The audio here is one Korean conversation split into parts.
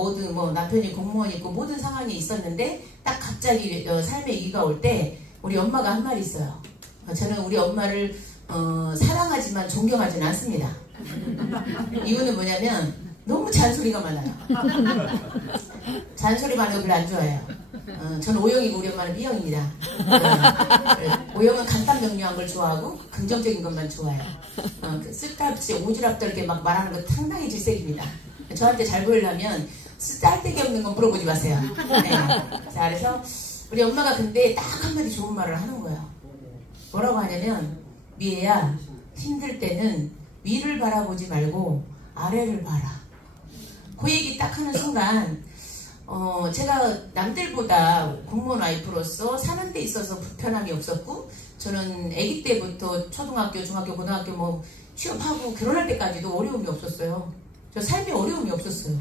모든 뭐 남편이 공무원 있고 모든 상황이 있었는데 딱 갑자기 삶의 위기가 올 때 우리 엄마가 한 말이 있어요. 저는 우리 엄마를 사랑하지만 존경하지는 않습니다. 이유는 뭐냐면 너무 잔소리가 많아요. 잔소리 많은 거 별로 안 좋아해요. 저는 O형이고 우리 엄마는 B형입니다. O형은 간단 명료한 걸 좋아하고 긍정적인 것만 좋아해요. 쓸데없이 오지랖도 이렇게 막 말하는 거 상당히 질색입니다. 저한테 잘 보이려면 쓸데기 없는 건 물어보지 마세요. 네. 자, 그래서 우리 엄마가 근데 딱 한마디 좋은 말을 하는 거예요. 뭐라고 하냐면, 미애야, 힘들 때는 위를 바라보지 말고 아래를 봐라. 그 얘기 딱 하는 순간 제가 남들보다 공무원 와이프로서 사는 데 있어서 불편함이 없었고, 저는 아기 때부터 초등학교, 중학교, 고등학교 뭐 취업하고 결혼할 때까지도 어려움이 없었어요. 저 삶에 어려움이 없었어요.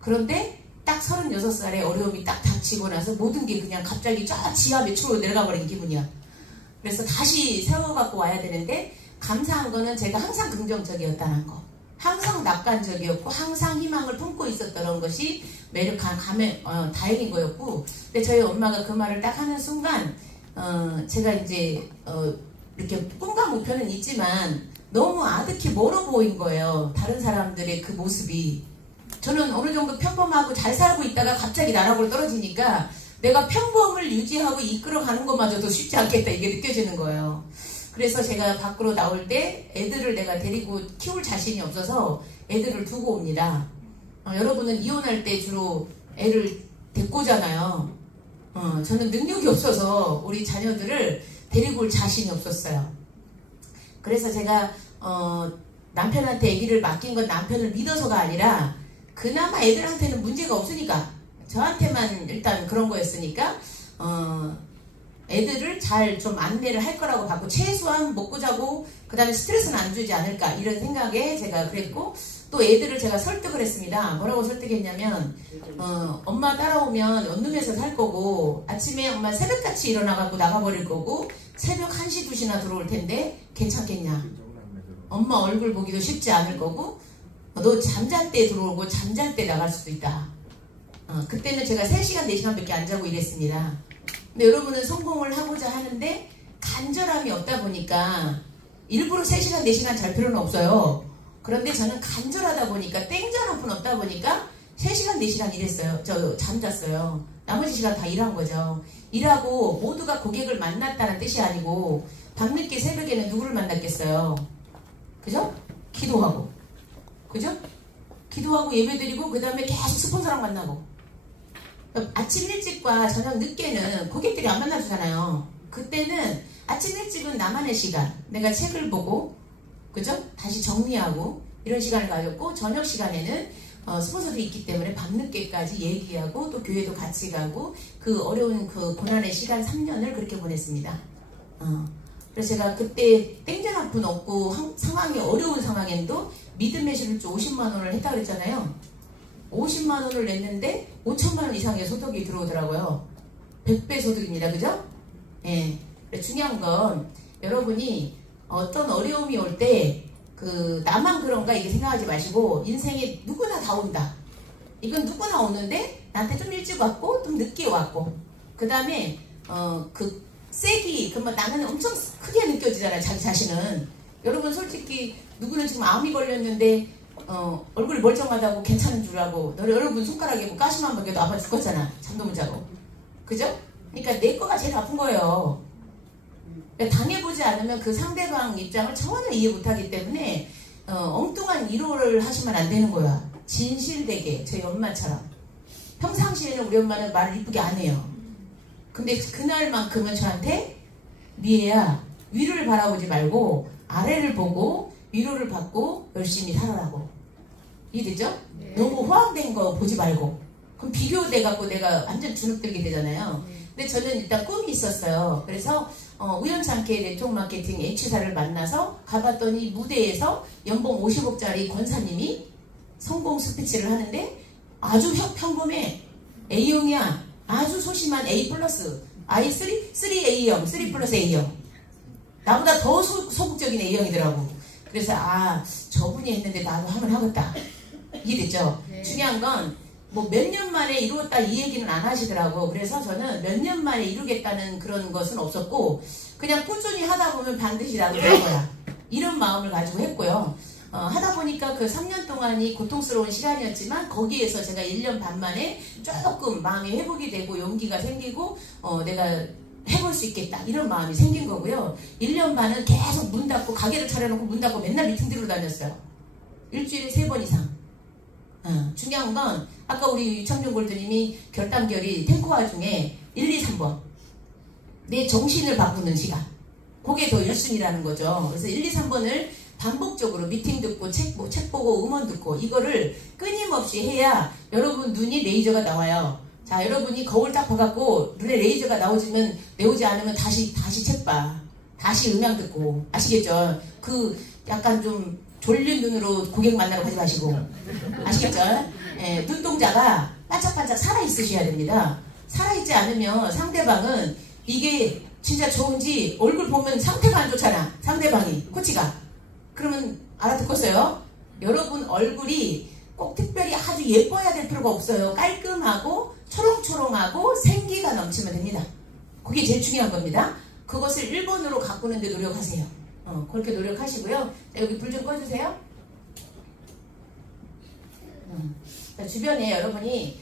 그런데 딱 36살에 어려움이 딱 닥치고 나서 모든 게 그냥 갑자기 저 지하 밑으로 내려가 버린 기분이야. 그래서 다시 세워갖고 와야 되는데, 감사한 거는 제가 항상 긍정적이었다는 거, 항상 낙관적이었고 항상 희망을 품고 있었던 것이 다행인 거였고, 근데 저희 엄마가 그 말을 딱 하는 순간 제가 이제 이렇게 꿈과 목표는 있지만 너무 아득히 멀어 보인 거예요. 다른 사람들의 그 모습이. 저는 어느 정도 평범하고 잘 살고 있다가 갑자기 나락으로 떨어지니까 내가 평범을 유지하고 이끌어가는 것마저도 쉽지 않겠다, 이게 느껴지는 거예요. 그래서 제가 밖으로 나올 때 애들을 내가 데리고 키울 자신이 없어서 애들을 두고 옵니다. 여러분은 이혼할 때 주로 애를 데리고 오잖아요. 저는 능력이 없어서 우리 자녀들을 데리고 올 자신이 없었어요. 그래서 제가 남편한테 아기를 맡긴 건 남편을 믿어서가 아니라 그나마 애들한테는 문제가 없으니까, 저한테만 일단 그런 거였으니까 애들을 잘 좀 안내를 할 거라고 봤고, 최소한 먹고 자고 그 다음에 스트레스는 안 주지 않을까, 이런 생각에 제가 그랬고, 또 애들을 제가 설득을 했습니다. 뭐라고 설득했냐면, 엄마 따라오면 원룸에서 살 거고, 아침에 엄마 새벽같이 일어나갖고 나가버릴 거고, 새벽 1시 2시나 들어올 텐데 괜찮겠냐, 엄마 얼굴 보기도 쉽지 않을 거고, 너 잠잘 때 들어오고 잠잘 때 나갈 수도 있다. 그때는 제가 3시간 4시간밖에 안 자고 일했습니다. 근데 여러분은 성공을 하고자 하는데 간절함이 없다 보니까 일부러 3시간 4시간 잘 필요는 없어요. 그런데 저는 간절하다 보니까, 땡전 한 푼 없다 보니까 3시간 4시간 일했어요. 저 잠잤어요. 나머지 시간 다 일한 거죠. 일하고 모두가 고객을 만났다는 뜻이 아니고, 밤늦게 새벽에는 누구를 만났겠어요? 그죠? 기도하고, 그죠? 기도하고 예배드리고 그 다음에 계속 스폰서랑 만나고, 아침 일찍과 저녁 늦게는 고객들이 안 만나주잖아요. 그때는 아침 일찍은 나만의 시간, 내가 책을 보고, 그죠? 다시 정리하고 이런 시간을 가졌고, 저녁 시간에는 스폰서들이 있기 때문에 밤늦게까지 얘기하고 또 교회도 같이 가고, 그 어려운 그 고난의 시간 3년을 그렇게 보냈습니다. 그래서 제가 그때 땡전 한 푼 없고 상황이 어려운 상황에도 믿음의 실주 50만 원을 했다 그랬잖아요. 50만 원을 냈는데 5천만 원 이상의 소득이 들어오더라고요. 100배 소득입니다. 그죠? 예. 중요한 건 여러분이 어떤 어려움이 올 때 나만 그런가 이렇게 생각하지 마시고, 인생에 누구나 다 온다. 이건 누구나 오는데 나한테 좀 일찍 왔고 좀 늦게 왔고, 그 다음에 나는 엄청 크게 느껴지잖아요, 자기 자신은. 여러분 솔직히 누구는 지금 암이 걸렸는데 얼굴이 멀쩡하다고 괜찮은 줄 알고, 여러분 손가락에 뭐 가시만 박혀도 아파 죽었잖아, 잠도 못 자고. 그죠? 그러니까 내 거가 제일 아픈 거예요. 당해보지 않으면 그 상대방 입장을 전혀 이해 못하기 때문에 엉뚱한 위로를 하시면 안 되는 거야. 진실되게, 저희 엄마처럼. 평상시에는 우리 엄마는 말을 이쁘게 안 해요. 근데 그날만큼은 저한테, 미애야, 위를 바라보지 말고 아래를 보고 위로를 받고 열심히 살아라고. 이해되죠? 네. 너무 호황된 거 보지 말고. 그럼 비교돼갖고 내가 완전 주눅들게 되잖아요. 근데 저는 일단 꿈이 있었어요. 그래서 우연찮게 네트워크 마케팅 H사를 만나서 가봤더니, 무대에서 연봉 50억짜리 권사님이 성공 스피치를 하는데 아주 평범해. A형이야. 아주 소심한 A+, I3, 3A형, 3 플러스 A형. 나보다 더 소극적인 A형이더라고. 그래서 저분이 했는데 나도 하면 하겠다. 이해됐죠? 네. 중요한 건 뭐 몇 년 만에 이루었다 이 얘기는 안 하시더라고. 그래서 저는 몇 년 만에 이루겠다는 그런 것은 없었고 그냥 꾸준히 하다 보면 반드시 나도 될 거야. 이런 마음을 가지고 했고요. 하다 보니까 그 3년 동안이 고통스러운 시간이었지만 거기에서 제가 1년 반 만에 조금 마음이 회복이 되고 용기가 생기고 내가 해볼 수 있겠다 이런 마음이 생긴 거고요. 1년 반은 계속 문 닫고 가게를 차려놓고 문 닫고 맨날 미팅 들으러 다녔어요. 일주일에 3번 이상. 중요한 건 아까 우리 유창준 골드님이 결단결이 탱고와 중에 1, 2, 3번 내 정신을 바꾸는 시간 그게 더 1순위라는 거죠. 그래서 1, 2, 3번을 반복적으로 미팅 듣고 책 보고 음원 듣고 이거를 끊임없이 해야 여러분 눈이 레이저가 나와요. 자, 여러분이 거울 딱 봐갖고 눈에 레이저가 나오지 않으면 다시 책 봐. 다시 음향 듣고 아시겠죠? 그 약간 좀 졸린 눈으로 고객 만나러 가지 마시고 아시겠죠? 예, 눈동자가 반짝반짝 살아있으셔야 됩니다. 살아있지 않으면 상대방은 이게 진짜 좋은지 얼굴 보면 상태가 안 좋잖아. 상대방이 코치가 그러면 알아듣겠어요? 여러분 얼굴이 꼭 특별히 아주 예뻐야 될 필요가 없어요. 깔끔하고 초롱초롱하고 생기가 넘치면 됩니다. 그게 제일 중요한 겁니다. 그것을 1번으로 가꾸는 데 노력하세요. 그렇게 노력하시고요. 자, 여기 불 좀 꺼주세요. 자, 주변에 여러분이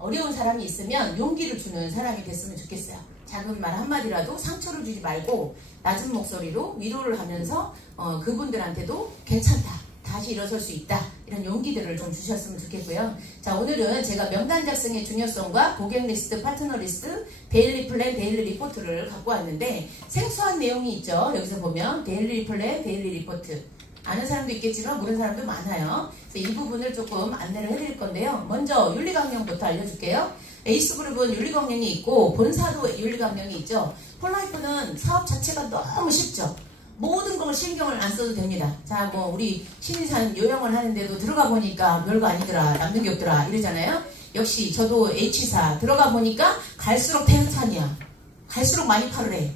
어려운 사람이 있으면 용기를 주는 사람이 됐으면 좋겠어요. 작은 말 한마디라도 상처를 주지 말고 낮은 목소리로 위로를 하면서 그분들한테도 괜찮다. 다시 일어설 수 있다. 이런 용기들을 좀 주셨으면 좋겠고요. 자, 오늘은 제가 명단 작성의 중요성과 고객 리스트, 파트너 리스트, 데일리 플랜, 데일리 리포트를 갖고 왔는데 생소한 내용이 있죠. 여기서 보면 데일리 플랜, 데일리 리포트. 아는 사람도 있겠지만 모르는 사람도 많아요. 그래서 이 부분을 조금 안내를 해드릴 건데요. 먼저 윤리강령부터 알려줄게요. 에이스그룹은 윤리강령이 있고 본사도 윤리강령이 있죠. 폴라이프는 사업 자체가 너무 쉽죠. 모든 걸 신경을 안 써도 됩니다. 자, 뭐 우리 신인사는 요양을 하는데도 들어가 보니까 별거 아니더라, 남는 게 없더라 이러잖아요. 역시 저도 H사 들어가 보니까 갈수록 태산이야. 갈수록 많이 팔으래.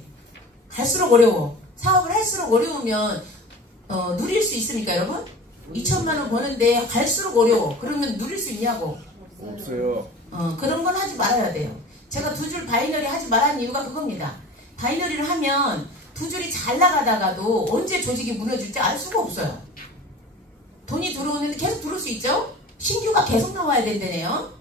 갈수록 어려워. 사업을 할수록 어려우면 누릴 수 있습니까, 여러분? 2천만 원 버는데 갈수록 어려워. 그러면 누릴 수 있냐고? 없어요. 그런 건 하지 말아야 돼요. 제가 2줄 바이너리 하지 말라는 이유가 그겁니다. 바이너리를 하면 2줄이 잘 나가다가도 언제 조직이 무너질지 알 수가 없어요. 돈이 들어오는데 계속 들어올 수 있죠? 신규가 계속 나와야 된다네요.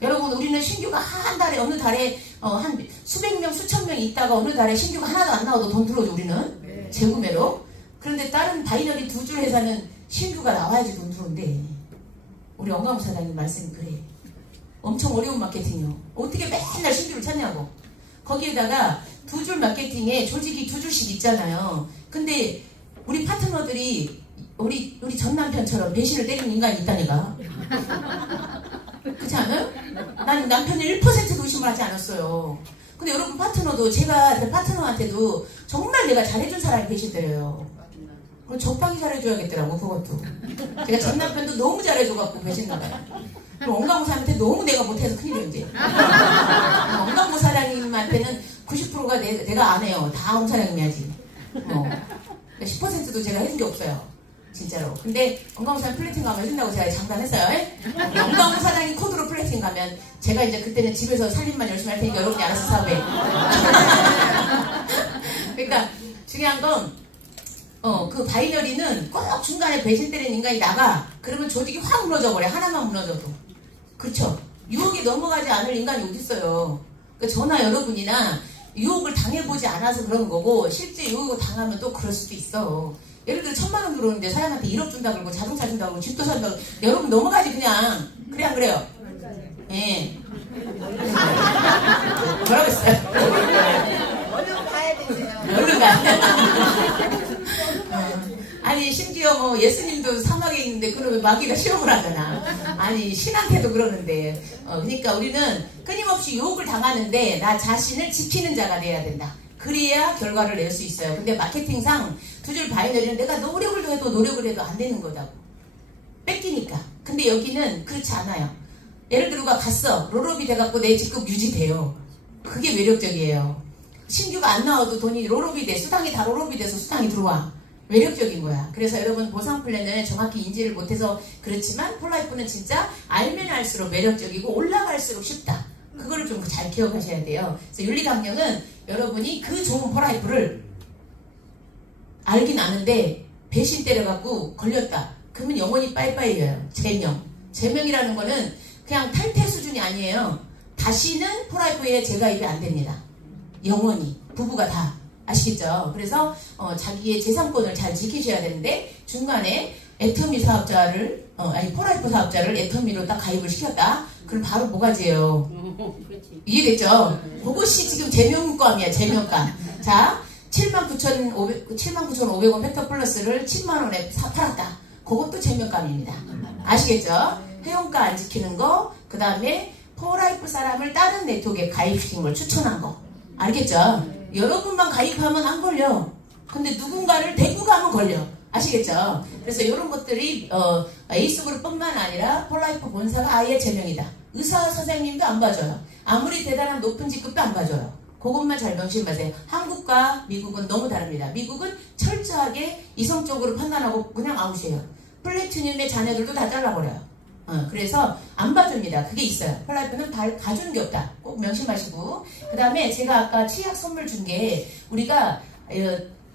여러분, 우리는 신규가 한 달에 어느 달에 한 수백 명, 수천 명 있다가 어느 달에 신규가 하나도 안 나와도 돈 들어오죠, 우리는. 재구매로. 그런데 다른 바이너리 2줄 회사는 신규가 나와야지 돈 들어온대. 우리 엄가무 사장님 말씀이 그래. 엄청 어려운 마케팅이요. 어떻게 맨날 신규를 찾냐고. 거기에다가 2줄 마케팅에 조직이 2줄씩 있잖아요. 근데 우리 파트너들이 우리 전 남편처럼 배신을 때리는 인간이 있다니까. 그렇지 않아요? 나는 남편을 1%도 의심을 하지 않았어요. 근데 여러분 파트너도 제가 제 파트너한테도 정말 내가 잘해준 사람이 배신 때려요. 그럼 적당히 잘해줘야겠더라고. 그것도 제가 전 남편도 너무 잘해줘갖고 배신 나가요. 그럼 엄강무 사장님한테 너무 내가 못해서 큰일이에요 이제. 엄강무 사장님한테는 90%가 내가 안 해요. 다 엄 사장님이 하지. 10%도 제가 해준 게 없어요. 진짜로. 근데 엄강무 사장 플래팅 가면 해준다고 제가 장담했어요. 엄강무 사장이 코드로 플래팅 가면 제가 이제 그때는 집에서 살림만 열심히 할 테니까 여러분이 알아서 사업해. 그러니까 중요한 건 그 바이너리는 꼭 중간에 배신 때리는 인간이 나가. 그러면 조직이 확 무너져 버려. 하나만 무너져도. 그렇죠? 유혹에 넘어가지 않을 인간이 어딨어요. 그러니까 저나 여러분이나 유혹을 당해보지 않아서 그런 거고 실제 유혹을 당하면 또 그럴 수도 있어. 예를 들어 1,000만 원 들어오는데 사장한테 1억 준다 그러고 자동차 준다 그러고 집도 산다 그러고 여러분 넘어가지 그냥. 그래 안 그래요? 예. 뭐라고 했어요? 얼른 가야 되세요. 얼른 가. 아니 심지어 뭐 예수님도 사막에 있는데 그러면 마귀가 시험을 하잖아. 아니 신한테도 그러는데 그러니까 우리는 끊임없이 유혹을 당하는데 나 자신을 지키는 자가 돼야 된다. 그래야 결과를 낼 수 있어요. 근데 마케팅상 2줄 바이너리는 내가 노력을 해도 안 되는 거다고. 뺏기니까. 근데 여기는 그렇지 않아요. 예를 들어 갔어. 롤업이 돼갖고 내 직급 유지돼요. 그게 매력적이에요. 신규가 안 나와도 돈이 롤업이 돼. 수당이 다 롤업이 돼서 수당이 들어와. 매력적인 거야. 그래서 여러분 보상 플랜을 정확히 인지를 못해서 그렇지만 폴라이프는 진짜 알면 알수록 매력적이고 올라갈수록 쉽다. 그거를 좀 잘 기억하셔야 돼요. 그래서 윤리강령은 여러분이 그 좋은 폴라이프를 알긴 아는데 배신 때려갖고 걸렸다. 그러면 영원히 빠이빠이예요. 제명. 제명이라는 거는 그냥 탈퇴 수준이 아니에요. 다시는 폴라이프에 재가입이 안 됩니다. 영원히. 부부가 다. 아시겠죠? 그래서 자기의 재산권을 잘 지키셔야 되는데 중간에 애터미 사업자를 폴라이프 사업자를 애터미로 딱 가입을 시켰다. 그럼 바로 모가지예요. 이해됐죠? 그것이 지금 제명감이야. 제명감. 자, 79,500원 팩터 플러스를 7만원에 팔았다. 그것도 제명감입니다. 아시겠죠? 회원가 안 지키는 거, 그 다음에 폴라이프 사람을 다른 네트워크에 가입시킨 걸 추천한 거. 알겠죠? 여러분만 가입하면 안 걸려. 근데 누군가를 데리고 가면 걸려. 아시겠죠? 그래서 이런 것들이 에이스그룹뿐만 아니라 폴라이프 본사가 아예 제명이다. 의사 선생님도 안 봐줘요. 아무리 대단한 높은 직급도 안 봐줘요. 그것만 잘 명심하세요. 한국과 미국은 너무 다릅니다. 미국은 철저하게 이성적으로 판단하고 그냥 아웃이에요. 플래티늄의 자녀들도 다 잘라버려요. 그래서 안 봐줍니다. 그게 있어요. 폴라이프는 봐주는 게 없다. 꼭 명심하시고. 그 다음에 제가 아까 치약 선물 준 게 우리가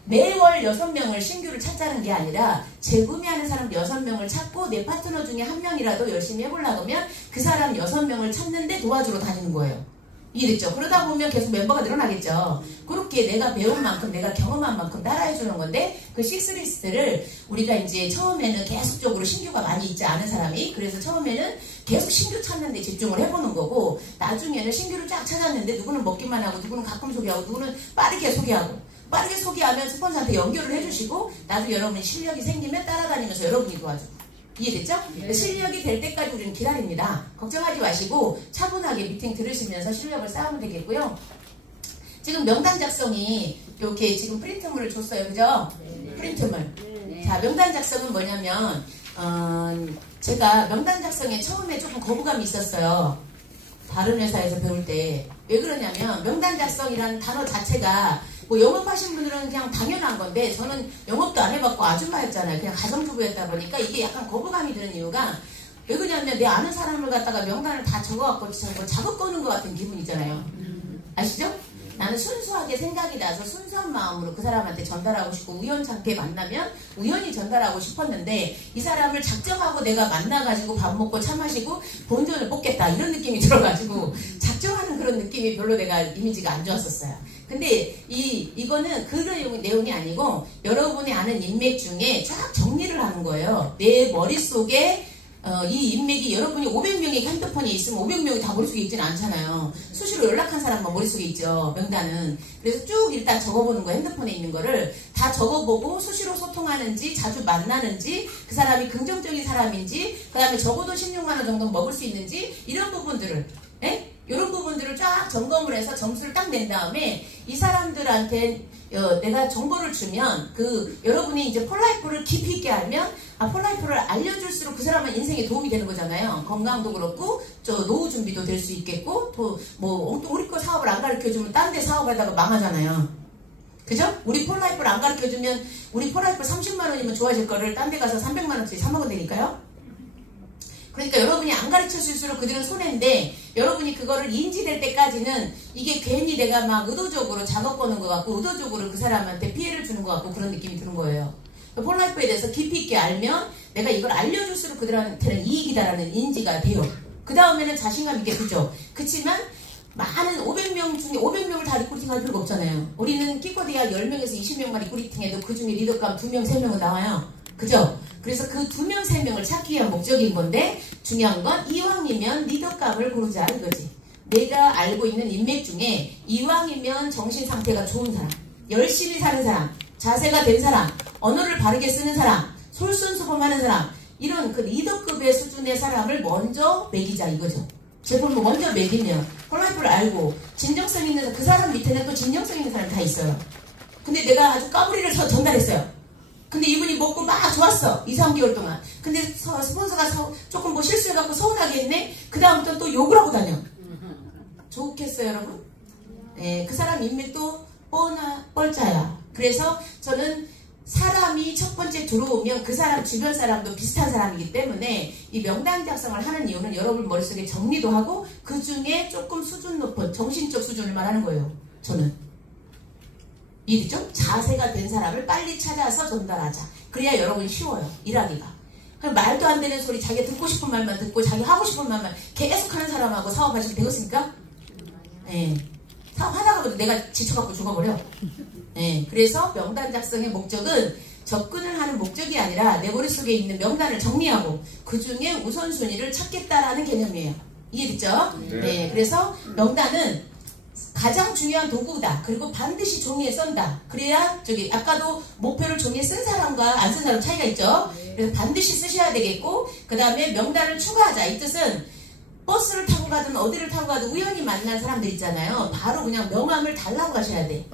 매월 6명을 신규를 찾자는 게 아니라 재구매하는 사람 6명을 찾고 내 파트너 중에 한 명이라도 열심히 해보려고 하면 그 사람 6명을 찾는데 도와주러 다니는 거예요. 이해됐죠? 그러다 보면 계속 멤버가 늘어나겠죠. 그렇게 내가 배운 만큼, 내가 경험한 만큼 따라해주는 건데, 그 식스리스트를 우리가 이제 처음에는 계속적으로 신규가 많이 있지 않은 사람이, 그래서 처음에는 계속 신규 찾는 데 집중을 해보는 거고, 나중에는 신규를 쫙 찾았는데, 누구는 먹기만 하고, 누구는 가끔 소개하고, 누구는 빠르게 소개하고, 빠르게 소개하면 스폰서한테 연결을 해주시고, 나중에 여러분이 실력이 생기면 따라다니면서 여러분이 도와주고. 이해됐죠? 네. 실력이 될 때까지 우리는 기다립니다. 걱정하지 마시고 차분하게 미팅 들으시면서 실력을 쌓으면 되겠고요. 지금 명단 작성이 이렇게 지금 프린트물을 줬어요. 그죠? 네. 프린트물. 네. 자, 명단 작성은 뭐냐면 제가 명단 작성에 처음에 조금 거부감이 있었어요. 다른 회사에서 배울 때. 왜 그러냐면 명단 작성이라는 단어 자체가 뭐 영업하신 분들은 그냥 당연한 건데 저는 영업도 안 해봤고 아줌마였잖아요. 그냥 가정주부였다 보니까 이게 약간 거부감이 드는 이유가 왜 그러냐면 내 아는 사람을 갖다가 명단을 다 적어갖고 작업 거는 것 같은 기분이잖아요. 아시죠? 나는 순수하게 생각이 나서 순수한 마음으로 그 사람한테 전달하고 싶고 우연찮게 만나면 우연히 전달하고 싶었는데 이 사람을 작정하고 내가 만나가지고 밥 먹고 차 마시고 본전을 뽑겠다 이런 느낌이 들어가지고 작정하는 그런 느낌이 별로 내가 이미지가 안 좋았었어요. 근데 이거는 그런 내용이 아니고 여러분이 아는 인맥 중에 쫙 정리를 하는 거예요. 내 머릿속에 이 인맥이 여러분이 500명의 핸드폰이 있으면 500명이 다 머릿속에 있지는 않잖아요. 수시로 연락한 사람만 머릿속에 있죠. 명단은. 그래서 쭉 일단 적어보는 거 핸드폰에 있는 거를 다 적어보고 수시로 소통하는지 자주 만나는지 그 사람이 긍정적인 사람인지 그 다음에 적어도 16만 원 정도 먹을 수 있는지 이런 부분들을 이런 부분들을 쫙 점검을 해서 점수를 딱 낸 다음에 이 사람들한테 내가 정보를 주면 여러분이 이제 폴라이프를 깊이 있게 알면 폴라이프를 알려줄수록 그 사람은 인생에 도움이 되는 거잖아요. 건강도 그렇고 노후 준비도 될 수 있겠고 또 우리 거 사업을 안 가르쳐주면 딴 데 사업하다가 망하잖아요. 그죠? 우리 폴라이프를 안 가르쳐주면 우리 폴라이프 30만 원이면 좋아질 거를 딴 데 가서 300만 원짜리 사 먹으면 되니까요. 그러니까 여러분이 안 가르쳐줄수록 그들은 손해인데 여러분이 그거를 인지될 때까지는 이게 괜히 내가 막 의도적으로 작업 거는 것 같고 의도적으로 그 사람한테 피해를 주는 것 같고 그런 느낌이 드는 거예요. 폴라이프에 대해서 깊이 있게 알면 내가 이걸 알려줄수록 그들한테는 이익이다라는 인지가 돼요. 그 다음에는 자신감 있게 그죠? 그치만 많은 500명 중에 500명을 다 리크루팅할 필요가 없잖아요. 우리는 키코대학 10명에서 20명만 리크루팅해도 그 중에 리더감 2명, 3명은 나와요. 그죠? 그래서 그 2명, 3명을 찾기 위한 목적인 건데 중요한 건 이왕이면 리더감을 고르자 이거지. 내가 알고 있는 인맥 중에 이왕이면 정신 상태가 좋은 사람, 열심히 사는 사람, 자세가 된 사람, 언어를 바르게 쓰는 사람, 솔선수범하는 사람 이런 그 리더급의 수준의 사람을 먼저 매기자 이거죠. 제품을 먼저 매기면 폴라이프를 알고 진정성 있는 그 사람 밑에는 또 진정성 있는 사람이 다 있어요. 근데 내가 아주 까불이를 전달했어요. 근데 이분이 먹고 막 좋았어. 2, 3개월 동안. 근데 스폰서가 조금 뭐 실수해갖고 서운하게 했네? 그 다음부터 또 욕을 하고 다녀. 좋겠어요, 여러분? 네, 그 사람 인맥도 뻔짜야. 그래서 저는 사람이 첫 번째 들어오면 그 사람 주변 사람도 비슷한 사람이기 때문에 이 명단 작성을 하는 이유는 여러분 머릿속에 정리도 하고 그 중에 조금 수준 높은 정신적 수준을 말하는 거예요. 저는 이해되죠? 자세가 된 사람을 빨리 찾아서 전달하자. 그래야 여러분이 쉬워요. 일하기가. 그럼 말도 안 되는 소리 자기가 듣고 싶은 말만 듣고 자기 하고 싶은 말만 계속 하는 사람하고 사업하시면 되겠습니까? 네. 사업하다가 내가 지쳐갖고 죽어버려. 네. 그래서 명단 작성의 목적은 접근을 하는 목적이 아니라 내 머릿속에 있는 명단을 정리하고 그 중에 우선순위를 찾겠다라는 개념이에요. 이해됐죠? 네. 그래서 명단은 가장 중요한 도구다. 그리고 반드시 종이에 썬다. 그래야 아까도 목표를 종이에 쓴 사람과 안 쓴 사람 차이가 있죠. 그래서 반드시 쓰셔야 되겠고, 그 다음에 명단을 추가하자. 이 뜻은 버스를 타고 가든 어디를 타고 가든 우연히 만난 사람들 있잖아요. 바로 그냥 명함을 달라고 하셔야 돼.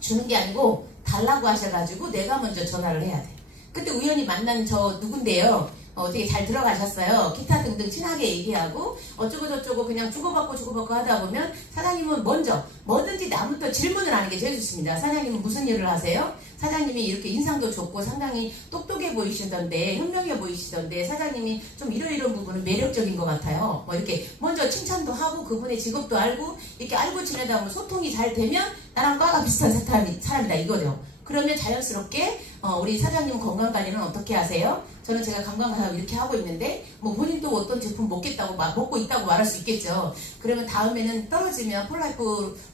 주는 게 아니고 달라고 하셔가지고 내가 먼저 전화를 해야 돼. 그때 우연히 만난 저 누군데요. 어떻게 잘 들어가셨어요? 기타 등등 친하게 얘기하고 어쩌고 저쩌고 그냥 주고받고 하다 보면 사장님은 먼저 뭐든지 나부터 질문을 하는 게 제일 좋습니다. 사장님은 무슨 일을 하세요? 사장님이 이렇게 인상도 좋고 상당히 똑똑해 보이시던데 현명해 보이시던데 사장님이 좀 이런 부분은 매력적인 것 같아요. 뭐 이렇게 먼저 칭찬도 하고 그분의 직업도 알고 이렇게 알고 지내다 보면 소통이 잘 되면 나랑 과가 비슷한 사람이다 이거죠. 그러면 자연스럽게 우리 사장님 건강관리는 어떻게 하세요? 저는 제가 건강관리 이렇게 하고 있는데 뭐 본인도 어떤 제품 먹겠다고 먹고 있다고 말할 수 있겠죠. 그러면 다음에는 떨어지면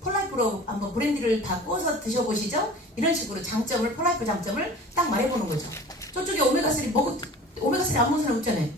폴라이프로 한번 브랜디를 바꿔서 드셔보시죠. 이런 식으로 장점을 폴라이프 장점을 딱 말해보는 거죠. 저쪽에 오메가3 안 먹은 사람 없잖아요.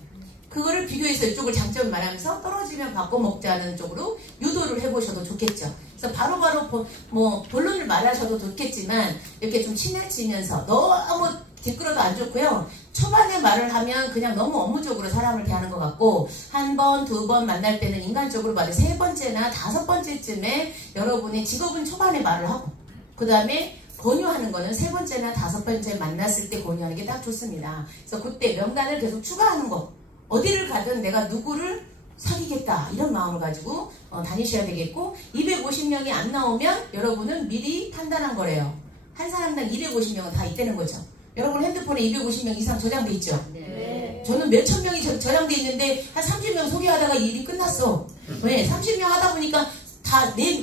그거를 비교해서 이쪽을 장점을 말하면서 떨어지면 바꿔 먹자는 쪽으로 유도를 해보셔도 좋겠죠. 그래서 바로바로 뭐 본론을 말하셔도 좋겠지만 이렇게 좀 친해지면서 너무 뒷끌어도 안 좋고요. 초반에 말을 하면 그냥 너무 업무적으로 사람을 대하는 것 같고 한 번, 두 번 만날 때는 인간적으로 말해 세 번째나 다섯 번째쯤에 여러분의 직업은 초반에 말을 하고 그 다음에 권유하는 거는 세 번째나 다섯 번째 만났을 때 권유하는 게 딱 좋습니다. 그래서 그때 명단을 계속 추가하는 거. 어디를 가든 내가 누구를 사귀겠다 이런 마음을 가지고 다니셔야 되겠고 250명이 안 나오면 여러분은 미리 판단한 거래요. 한 사람당 250명은 다 있다는 거죠. 여러분 핸드폰에 250명 이상 저장돼 있죠? 네. 저는 몇천 명이 저장돼 있는데 한 30명 소개하다가 일이 끝났어. 왜? 30명 하다 보니까